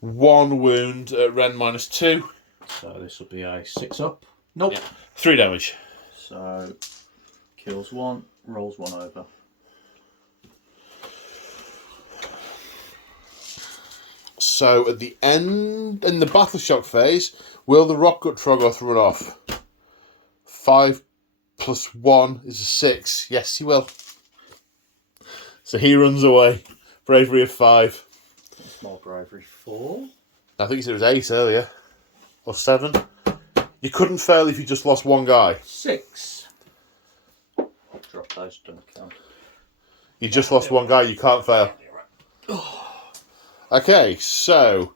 1 wound at rend minus 2. So this will be a 6 up. Nope. Yeah. 3 damage. So kills 1, rolls 1 over. So at the end, in the battle shock phase, will the Rockgut Troggoth run off? 5 plus 1 is a 6. Yes, he will. So he runs away. Bravery of 5. Small bravery 4. I think he said it was 8 earlier. Or 7. You couldn't fail if you just lost 1 guy. 6. Drop those, don't count. You just lost 1 guy, you can't fail. Okay, so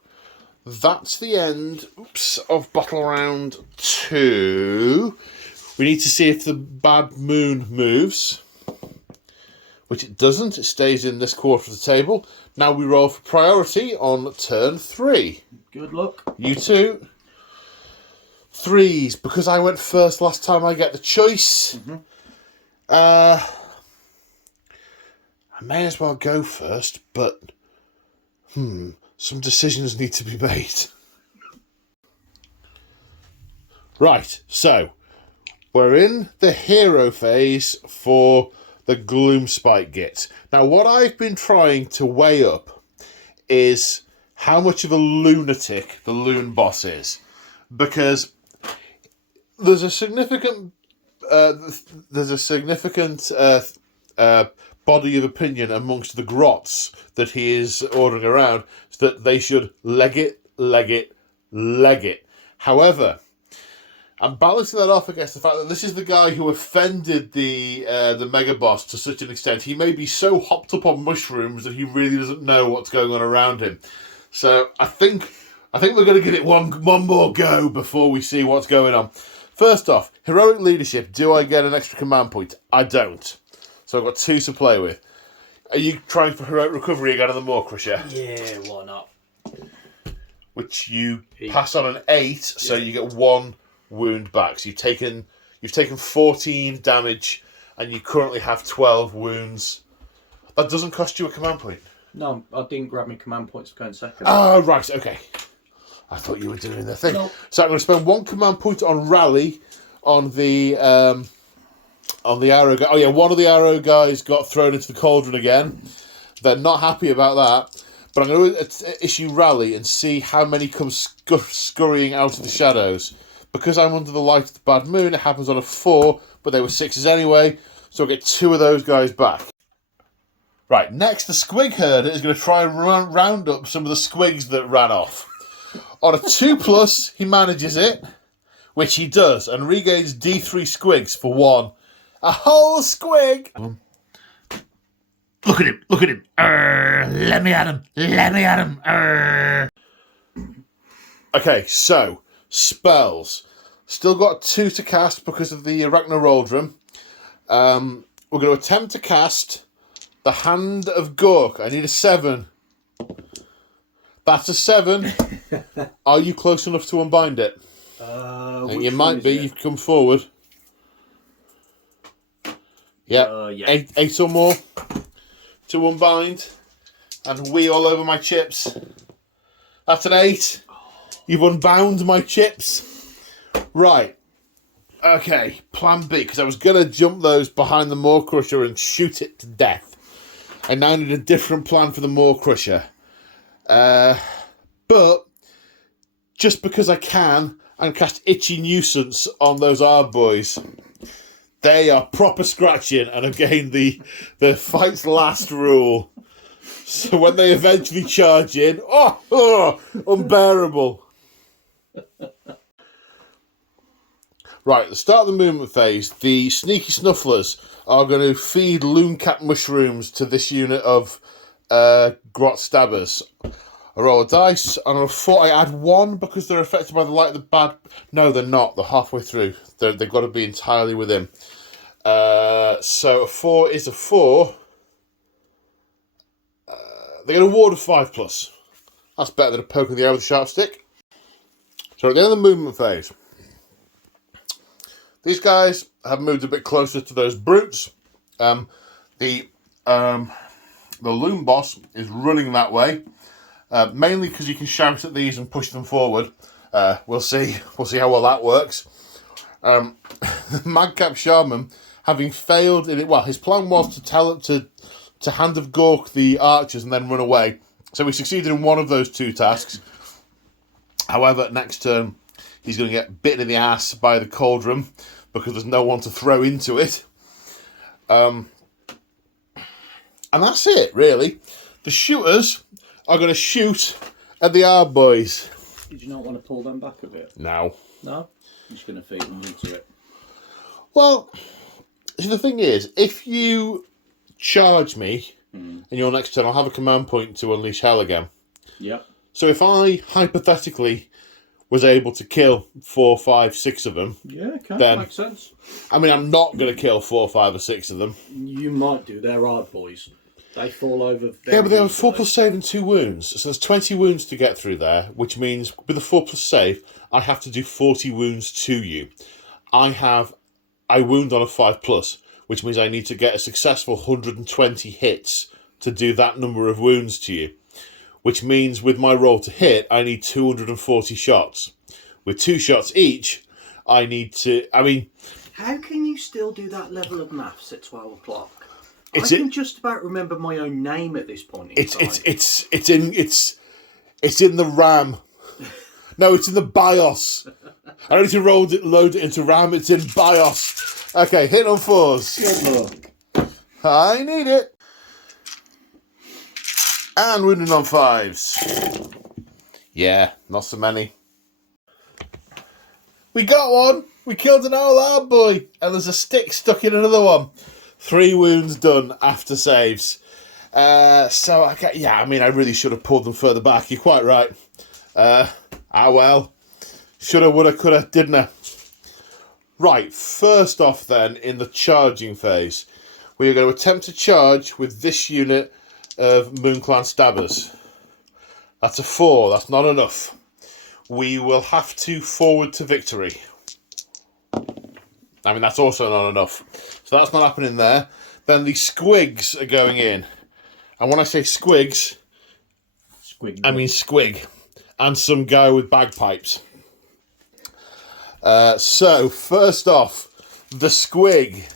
that's the end of Battle Round 2. We need to see if the Bad Moon moves, which it doesn't. It stays in this quarter of the table. Now we roll for priority on turn 3. Good luck. You two. 3s. Because I went first last time, I get the choice. I may as well go first, but... some decisions need to be made. Right, so we're in the hero phase for the Gloomspite Gitz. Now, what I've been trying to weigh up is how much of a lunatic the loon boss is, because there's a significant body of opinion amongst the grots that he is ordering around that they should leg it. However, I'm balancing that off against the fact that this is the guy who offended the mega boss to such an extent. He may be so hopped up on mushrooms that he really doesn't know what's going on around him. So I think we're going to give it one more go before we see what's going on. First off, heroic leadership. Do I get an extra command point? I don't. So I've got 2 to play with. Are you trying for heroic recovery again on the Maw Crusher? Yeah, why not? Which you pass on an 8, so you get 1 wound back. So you've taken 14 damage, and you currently have 12 wounds. That doesn't cost you a command point. No, I didn't grab my command points for going second. Oh, right, okay. I thought you were doing the thing. No. So I'm going to spend 1 command point on rally on the arrow guy. Oh yeah, one of the arrow guys got thrown into the cauldron again. They're not happy about that. But I'm going to issue rally and see how many come scurrying out of the shadows. Because I'm under the light of the Bad Moon, it happens on a 4, but they were 6s anyway, so I'll get 2 of those guys back. Right, next, the Squig Herder is going to try and round up some of the squigs that ran off. On a 2+, he manages it, which he does, and regains D3 squigs for 1. A whole squig! Look at him. Let me at him. Okay, so, spells. Still got 2 to cast because of the Arachnorodrum. We're going to attempt to cast the Hand of Gork. I need a 7. That's a 7. Are you close enough to unbind it? You might be. You've come forward. Yeah. Yeah. Eight or more to unbind. And wee all over my chips. That's an 8. You've unbound my chips. Right. Okay, plan B, because I was going to jump those behind the Maw Crusher and shoot it to death. I now need a different plan for the Maw Crusher. But, just because I can, I'm cast Itchy Nuisance on those boys. They are proper scratching and have gained the fight's last rule. So when they eventually charge in, unbearable. Right, at the start of the movement phase, the Sneaky Snufflers are going to feed Looncat mushrooms to this unit of Grot Stabbers. I roll a dice, and on a 4 I add 1 because they're affected by the light of the bad... No, they're not. They're halfway through. They've got to be entirely within. So a 4 is a 4. They get a ward of 5+. That's better than a poke in the eye with a sharp stick. So at the end of the movement phase... These guys have moved a bit closer to those brutes. The loon boss is running that way, mainly because you can shout at these and push them forward. We'll see how well that works. The Madcap Shaman, having failed in it, well, his plan was to tell it to Hand of Gork the archers and then run away. So he succeeded in one of those 2 tasks. However, next turn, he's going to get bitten in the ass by the cauldron because there's no one to throw into it. And that's it, really. The shooters are going to shoot at the Ard boys. Did you not want to pull them back a bit? No. No? I'm just going to feed them into it. Well, see, the thing is, if you charge me in your next turn, I'll have a command point to unleash hell again. Yep. So if I, hypothetically, was able to kill 4, 5, 6 of them... Yeah, okay, then, makes sense. I mean, I'm not going to kill 4, 5 or 6 of them. You might do. They're hard boys. They fall over very Yeah, but they have a easily. 4+ save and 2 wounds. So there's 20 wounds to get through there, which means with a 4+ save, I have to do 40 wounds to you. I wound on a 5+, which means I need to get a successful 120 hits to do that number of wounds to you. Which means with my roll to hit, I need 240 shots. With 2 shots each, I need to... I mean... How can you still do that level of maths at 12 o'clock? I can just about remember my own name at this point in time. It's in the RAM. No, it's in the BIOS. I don't need to load it into RAM, it's in BIOS. Okay, hit on 4s. Good luck. I need it. And wounded on 5s. Yeah, not so many. We got one. We killed an old hard boy. And there's a stick stuck in another one. 3 wounds done after saves. So, I really should have pulled them further back. You're quite right. Well. Shoulda, woulda, coulda, didn't I? Right, first off then, in the charging phase, we are going to attempt to charge with this unit of Moonclan Stabbers. That's a 4, that's not enough. We will have to forward to victory. I mean, that's also not enough. So that's not happening there. Then the squigs are going in. And when I say squigs, I mean squig. And some guy with bagpipes. So, first off, the squig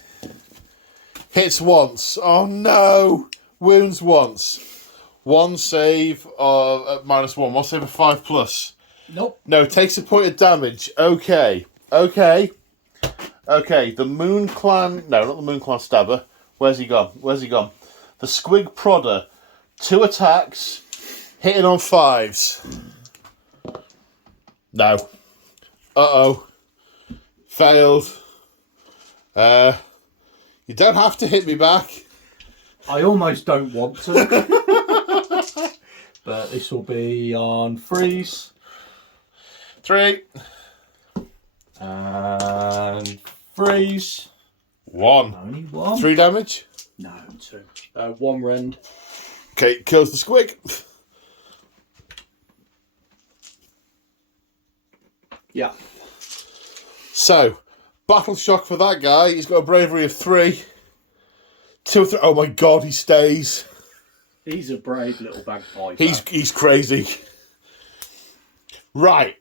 hits once. Oh no! Wounds once. 1 save of -1. 1 save of 5+. Nope. No, takes a point of damage. Okay. The Moon Clan... No, not the Moon Clan Stabber. Where's he gone? The Squig Prodder. 2 attacks. Hitting on 5s. No. Uh-oh. Failed. You don't have to hit me back. I almost don't want to. But this will be on freeze. 3. And freeze. 1. Only 1. 3 damage. No, 2. 1 rend. Okay, kills the squig. Yeah. So, battle shock for that guy. He's got a bravery of 3. 2, 3. Oh my god, he stays. He's a brave little bagpiper. He's crazy. Right.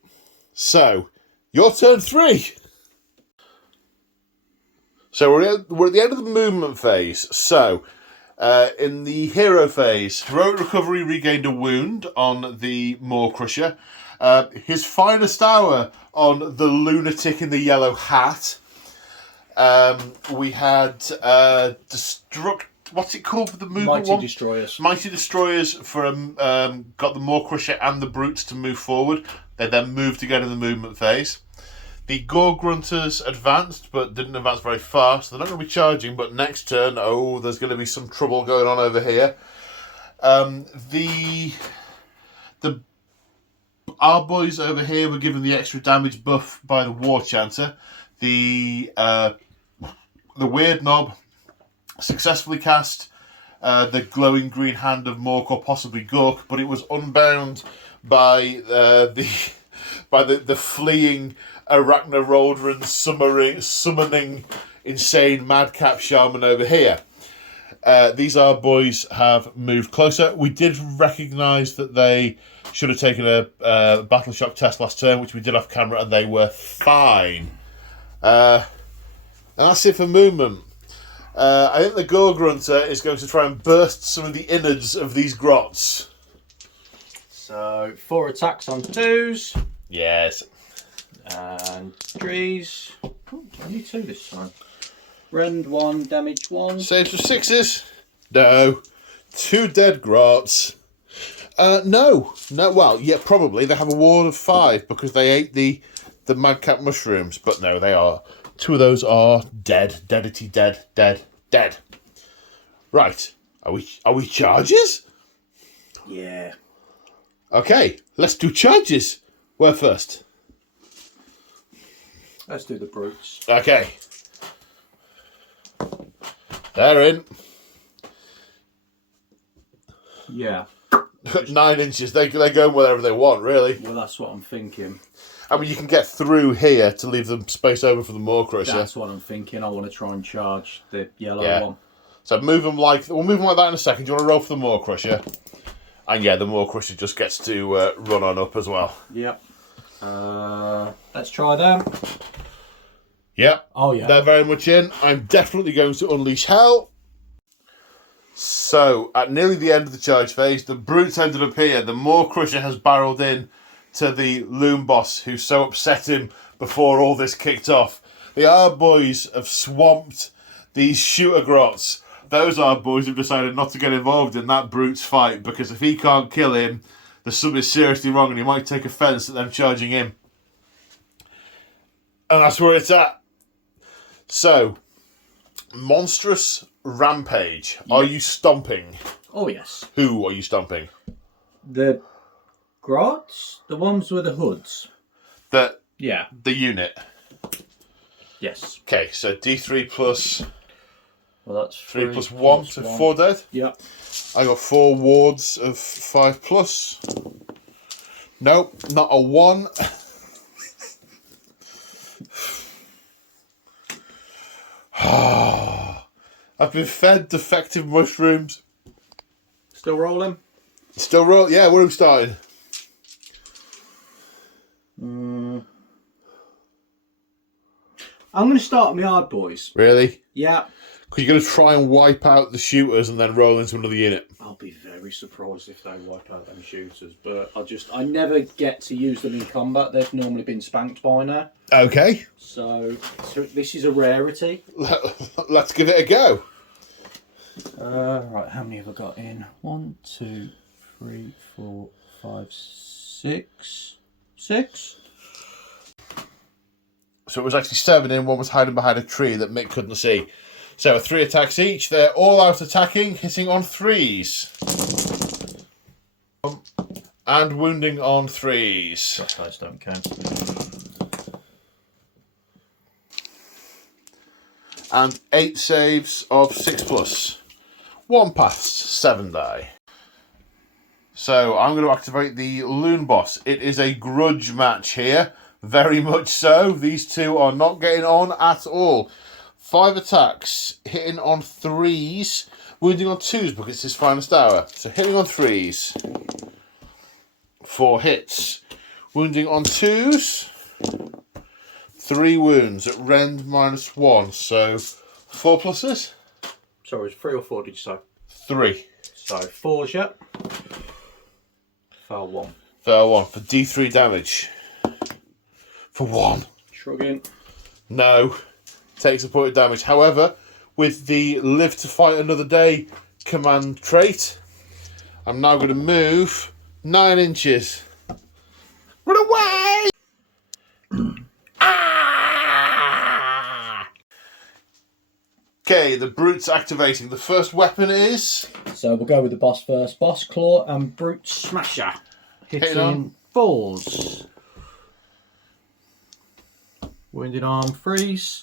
So, your turn 3. So we're at the end of the movement phase. So, in the hero phase, heroic recovery regained a wound on the Maw Crusher. His finest hour on the lunatic in the yellow hat. We had what's it called for the movement Mighty one? Destroyers. Mighty Destroyers for got the Maw Crusher and the Brutes to move forward. They then moved again in the movement phase. The Gore Grunters advanced, but didn't advance very far, so they're not going to be charging, but next turn, there's going to be some trouble going on over here. Our boys over here were given the extra damage buff by the War Chanter. The Weird Knob successfully cast the glowing green hand of Mork or possibly Gork, but it was unbound by the fleeing Arachnarodran summoning insane madcap shaman over here. These our boys have moved closer. We did recognise that they should have taken a battle shock test last turn, which we did off camera, and they were fine. And that's it for movement. I think the Gore Grunter is going to try and burst some of the innards of these grots. So 4 attacks on 2s. Yes. And 3s. Oh, only 2 this time. Rend 1, damage 1. Saves for 6s? No. 2 dead grots. No. Well, yeah, probably. They have a ward of 5 because they ate the madcap mushrooms. But no, they are. 2 of those are dead. Deadity, dead. Right. Are we charges? Yeah. Okay, let's do charges. Where first? Let's do the brutes. Okay. They're in. Yeah. 9 inches. They're going wherever they want, really. Well, that's what I'm thinking. I mean, you can get through here to leave them space over for the Maw Crusher. That's what I'm thinking. I want to try and charge the yellow one. So we'll move them like that in a second. Do you want to roll for the Maw Crusher? And yeah, the Maw Crusher just gets to run on up as well. Yep. Let's try them. Yep. Oh yeah. They're very much in. I'm definitely going to unleash hell. So at nearly the end of the charge phase, the brutes ended up here. The Maw Crusher has barreled in to the Loom Boss, who so upset him before all this kicked off. The Our Boys have swamped these shooter grots. Those Our Boys have decided not to get involved in that brute's fight, because if he can't kill him, there's something seriously wrong and he might take offence at them charging him. And that's where it's at. So, Monstrous Rampage. Are you stomping? Oh yes. Who are you stomping? The grots? The ones with the hoods? The unit. Yes. Okay, so D3 plus... Well, that's 3 plus 1, so 4 dead. Yep. I got 4 wards of 5 plus. Nope, not a 1. I've been fed defective mushrooms. Still rolling? Still roll? Yeah, where are we starting? I'm going to start my hard boys. Really? Yeah. Because you're going to try and wipe out the shooters and then roll into another unit. I'll be very surprised if they wipe out them shooters, but I never get to use them in combat. They've normally been spanked by now. Okay. So this is a rarity. Let's give it a go. Right, how many have I got in? 1, 2, 3, 4, 5, 6. 6? So it was actually 7 in, one was hiding behind a tree that Mick couldn't see. So 3 attacks each. They're all out attacking, hitting on 3s. And wounding on 3s. That's dice don't count. And 8 saves of 6 plus. 1 passed, 7 die. So I'm going to activate the Loon Boss. It is a grudge match here Very much so. These two are not getting on at all. 5 attacks, hitting on 3s, wounding on 2s because it's his finest hour. So hitting on 3s. 4 hits. Wounding on 2s. 3 wounds at rend -1. So 4 pluses? Sorry, it's 3 or 4, did you say? 3. So 4's, yeah. Fail 1. Fail 1 for D3 damage. For 1. Shrugging. No. Takes a point of damage. However, with the live to fight another day command trait, I'm now going to move 9 inches. Run away! Ah! Okay, the brute's activating. The first weapon is... So we'll go with the boss first. Boss Claw and Brute Smasher. Hitting on. Hitting 4s. Wounded arm, freeze.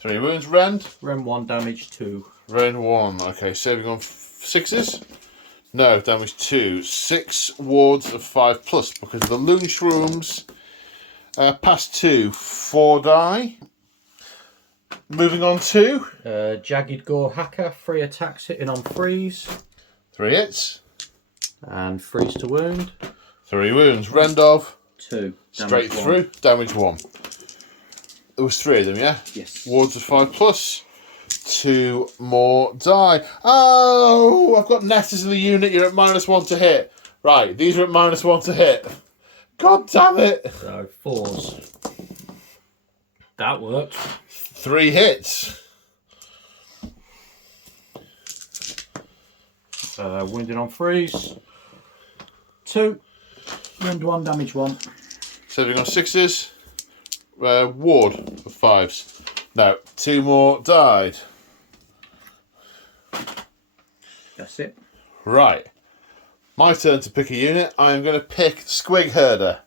3 wounds, rend. Rem 1, damage 2. Rend 1. Okay, saving on 6s. No, damage 2. 6 wards of 5 plus because of the loon shrooms. Past 2, 4 die. Moving on to... Jagged Gore Hacker, 3 attacks hitting on freeze. 3 hits. And freeze to wound. 3 wounds. Rend of... 2. Straight Damage through. Damage 1. There was 3 of them, yeah? Yes. Wards of 5 plus. 2 more die. Oh! I've got netters in the unit. You're at -1 to hit. Right, these are at -1 to hit. God damn it! So 4s. That worked. 3 hits. Wounded on freeze. 2. Rend 1, damage 1. Saving on 6s. Ward of 5s. No, 2 more died. That's it. Right. My turn to pick a unit. I'm going to pick Squig Herder.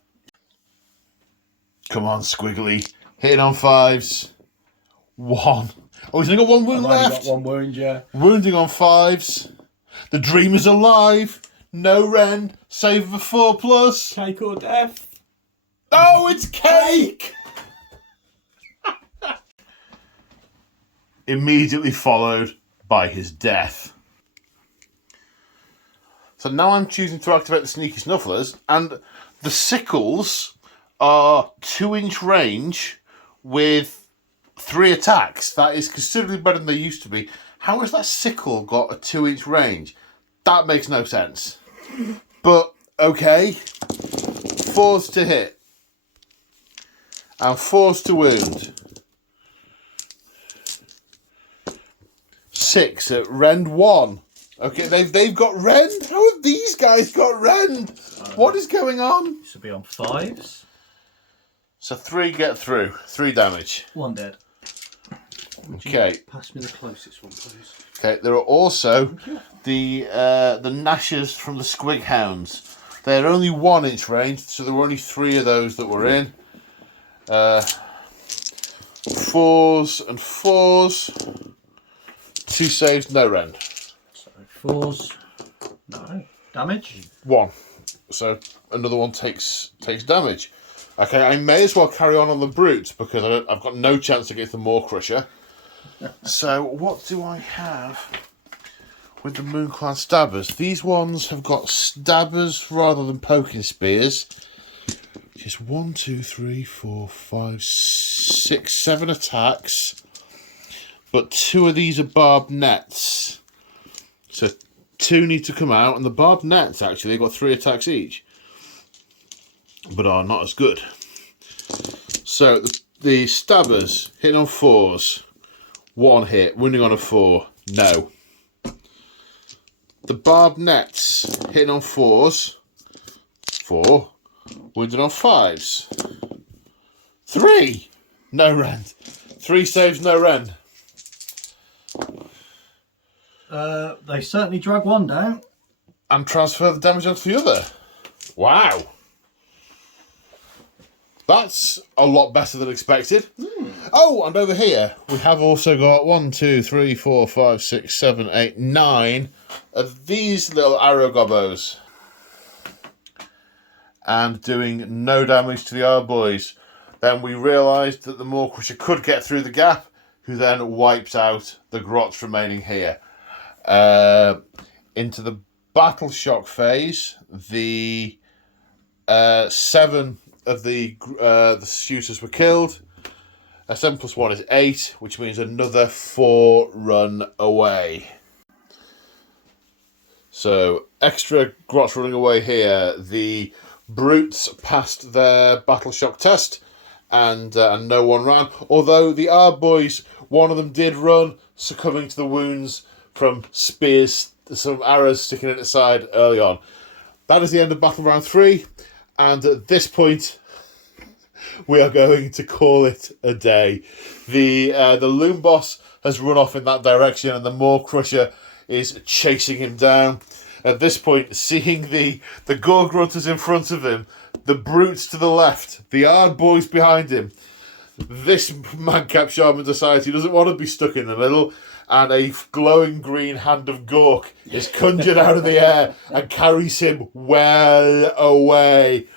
Come on, Squiggly. Hitting on 5s. 1. Oh, he's only got 1 wound I've only left. got 1 wound, yeah. Wounding on 5s. The dream is alive. No rend. Save of a 4 plus. Cake or death? Oh, it's cake! Immediately followed by his death. So now I'm choosing to activate the Sneaky Snufflers, and the sickles are 2-inch range with 3 attacks. That is considerably better than they used to be. How has that sickle got a 2-inch range? That makes no sense. But, okay. 4s to hit. And 4s to wound. 6 at rend 1. Okay, they've got rend? How have these guys got rend? What is going on? This will be on 5s. So 3 get through. 3 damage. 1 dead. Okay. Pass me the closest one, please. Okay, there are also the Gnashers from the Squig Hounds. They're only 1-inch range, so there were only 3 of those that were in. 4s and 4s. 2 saves, no rend. So 4s. No. Damage? 1. So another one takes damage. Okay, I may as well carry on the brutes because I've got no chance against the Maw Crusher. So what do I have with the Moonclan Stabbers? These ones have got stabbers rather than poking spears. Just 1, 2, 3, 4, 5, 6, 7 attacks. But 2 of these are barbed nets. So 2 need to come out, and the barbed nets actually they've got 3 attacks each. But are not as good. So the stabbers hitting on 4s. 1 hit, wounding on a 4. No. The barbed nets hitting on 4s. 4. Wounding on 5s. 3. No rend. 3 saves, no rend. They certainly drag 1 down. And transfer the damage onto the other. Wow. That's a lot better than expected. Oh, and over here, we have also got 1, 2, 3, 4, 5, 6, 7, 8, 9 of these little arrow gobbos. and doing no damage to the Arboys. Then we realised that the Maw-Crusher could get through the gap, who then wipes out the Grots remaining here. Into the Battle Shock phase, the 7 of the suitors were killed. 7 plus 1 is 8, which means another 4 run away. So, extra Grots running away here. The Brutes passed their Battle Shock test, and no one ran. Although the Arboys, one of them did run, succumbing to the wounds from spears, some arrows sticking in its side early on. That is the end of Battle Round 3, and at this point, we are going to call it a day. The Loom Boss has run off in that direction, and the Maw-Crusher is chasing him down. At this point, seeing the Gore Grunters in front of him, the Brutes to the left, the Ardboys behind him, this madcap Shaman decides he doesn't want to be stuck in the middle, and a glowing green hand of Gork is conjured out of the air and carries him well away.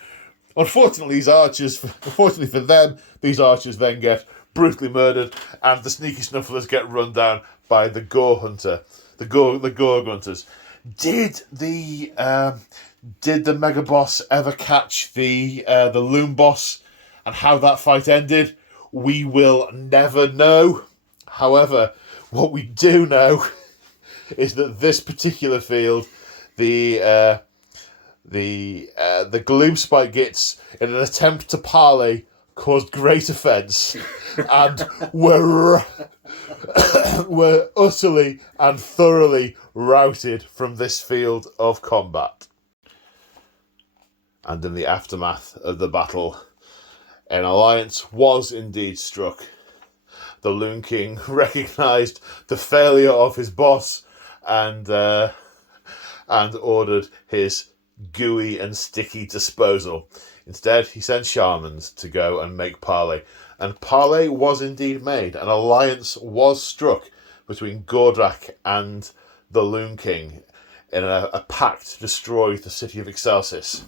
Unfortunately for them, these archers then get brutally murdered, and the sneaky snufflers get run down by the Gore Hunter, the Gore Grunters. Did the Mega Boss ever catch the Loom Boss, and how that fight ended? We will never know. However, what we do know is that this particular field, the Gloomspite Gitz, in an attempt to parley, caused great offence, and were utterly and thoroughly routed from this field of combat. And in the aftermath of the battle, an alliance was indeed struck. The Loon King recognised the failure of his boss and ordered his gooey and sticky disposal. Instead, he sent shamans to go and make parley. And parley was indeed made. An alliance was struck between Gordrak and the Loon King in a pact to destroy the city of Excelsis.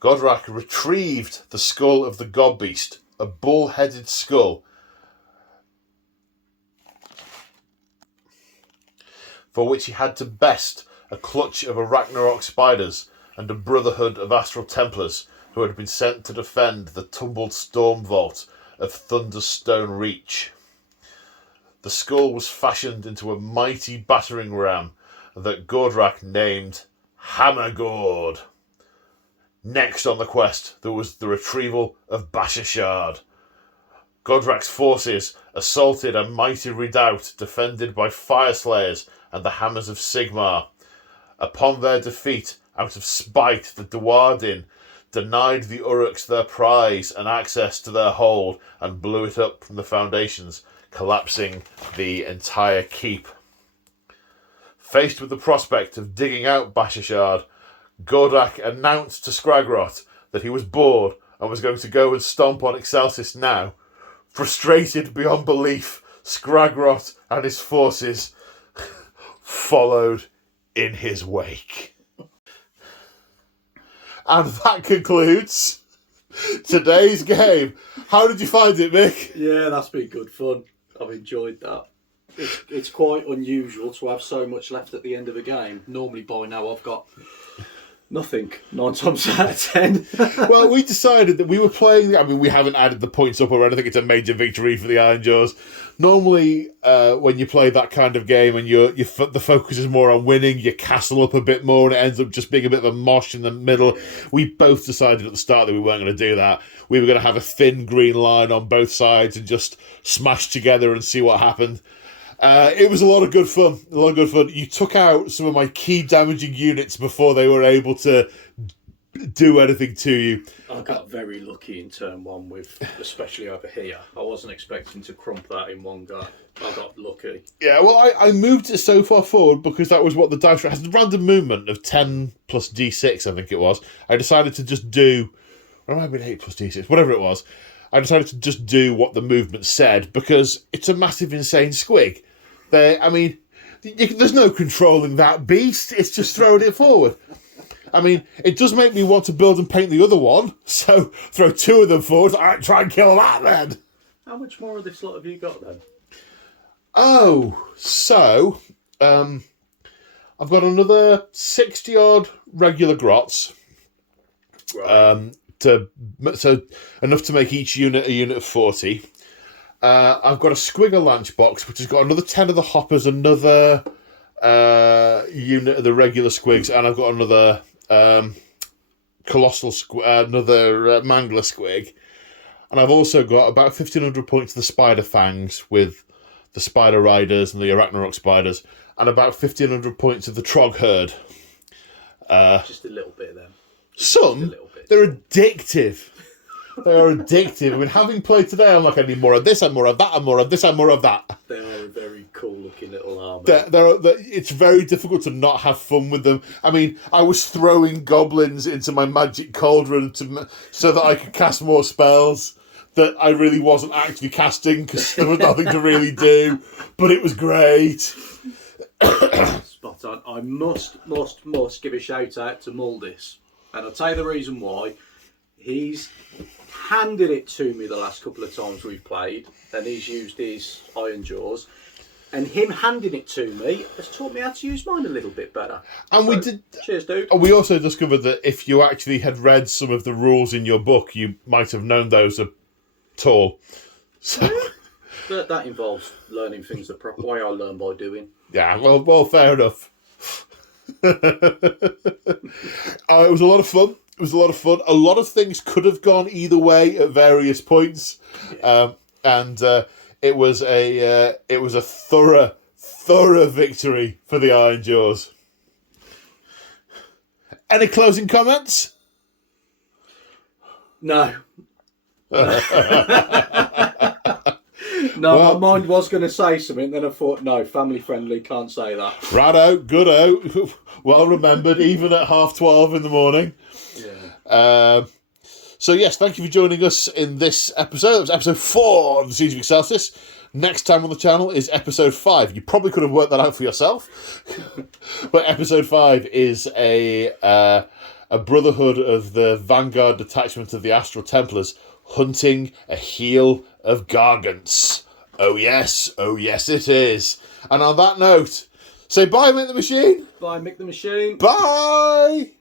Gordrak retrieved the skull of the God Beast, a bull-headed skull, for which he had to best a clutch of Ragnarok spiders and a brotherhood of astral Templars who had been sent to defend the tumbled storm vault of Thunderstone Reach. The skull was fashioned into a mighty battering ram that Gordrak named Hammergord. Next on the quest, there was the retrieval of Bashashard. Gordrak's forces assaulted a mighty redoubt defended by Fireslayers and the Hammers of Sigmar. Upon their defeat, out of spite, the Duardin denied the Orruks their prize and access to their hold and blew it up from the foundations, collapsing the entire keep. Faced with the prospect of digging out Bashashard, Gordrak announced to Skragrot that he was bored and was going to go and stomp on Excelsis now. Frustrated beyond belief, Skragrot and his forces followed in his wake. And that concludes today's game. How did you find it, Mick? Yeah, that's been good fun. I've enjoyed that. It's quite unusual to have so much left at the end of a game. Normally by now I've got nothing, 9 times out of 10. Well, we decided that we were playing. I mean, we haven't added the points up or anything. It's a major victory for the Ironjawz. Normally, when you play that kind of game and the focus is more on winning, you castle up a bit more and it ends up just being a bit of a mosh in the middle. We both decided at the start that we weren't going to do that. We were going to have a thin green line on both sides and just smash together and see what happened. It was a lot of good fun. You took out some of my key damaging units before they were able to do anything to you. I got very lucky in turn 1 with, especially over here. I wasn't expecting to crump that in one go. I got lucky. Yeah, well, I moved it so far forward because that was what the dice has. A random movement of 10 plus D6, I think it was. I decided to just do, or it might have been 8 plus D6, whatever it was. I decided to just do what the movement said because it's a massive, insane squig. There's no controlling that beast. It's just throwing it forward. I mean, it does make me want to build and paint the other one, so throw 2 of them forward. All right, try and kill that then. How much more of this lot have you got then? Oh, so I've got another 60-odd regular grots. Right. So enough to make each unit a unit of 40. I've got a squigger lunch box, which has got another 10 of the hoppers, another unit of the regular squigs, and I've got another colossal another mangler squig. And I've also got about 1,500 points of the spider fangs with the spider riders and the arachnarok spiders, and about 1,500 points of the trog herd. Just a little bit of them. Some, they're addictive. They are addictive. I mean, having played today, I'm like, I need more of this, and more of that, and more of this, and more of that. They are a very cool-looking little army. It's very difficult to not have fun with them. I mean, I was throwing goblins into my magic cauldron so that I could cast more spells that I really wasn't actually casting because there was nothing to really do. But it was great. Spot on. I must give a shout-out to Muldis. And I'll tell you the reason why. He's handed it to me the last couple of times we've played, and he's used his Ironjawz. And him handing it to me has taught me how to use mine a little bit better. And so, we did. Cheers, dude. And we also discovered that if you actually had read some of the rules in your book, you might have known those at all. So that involves learning things the proper way. I learn by doing. Yeah, well, fair enough. It was a lot of fun. It was a lot of fun. A lot of things could have gone either way at various points, and it was a thorough victory for the Ironjawz. Any closing comments? No. No, my mind was going to say something, then I thought, no, family friendly, can't say that. Righto, goodo. Well remembered, even at 12:30 in the morning. Yeah. So yes, thank you for joining us in this episode. It was episode 4 of the Siege of Excelsis. Next time on the channel is episode 5. You probably could have worked that out for yourself. But episode 5 is a brotherhood of the Vanguard detachment of the Astral Templars hunting a heel of Gargants. Oh yes it is. And on that note, say bye, Mick the Machine. Bye, Mick the Machine. Bye.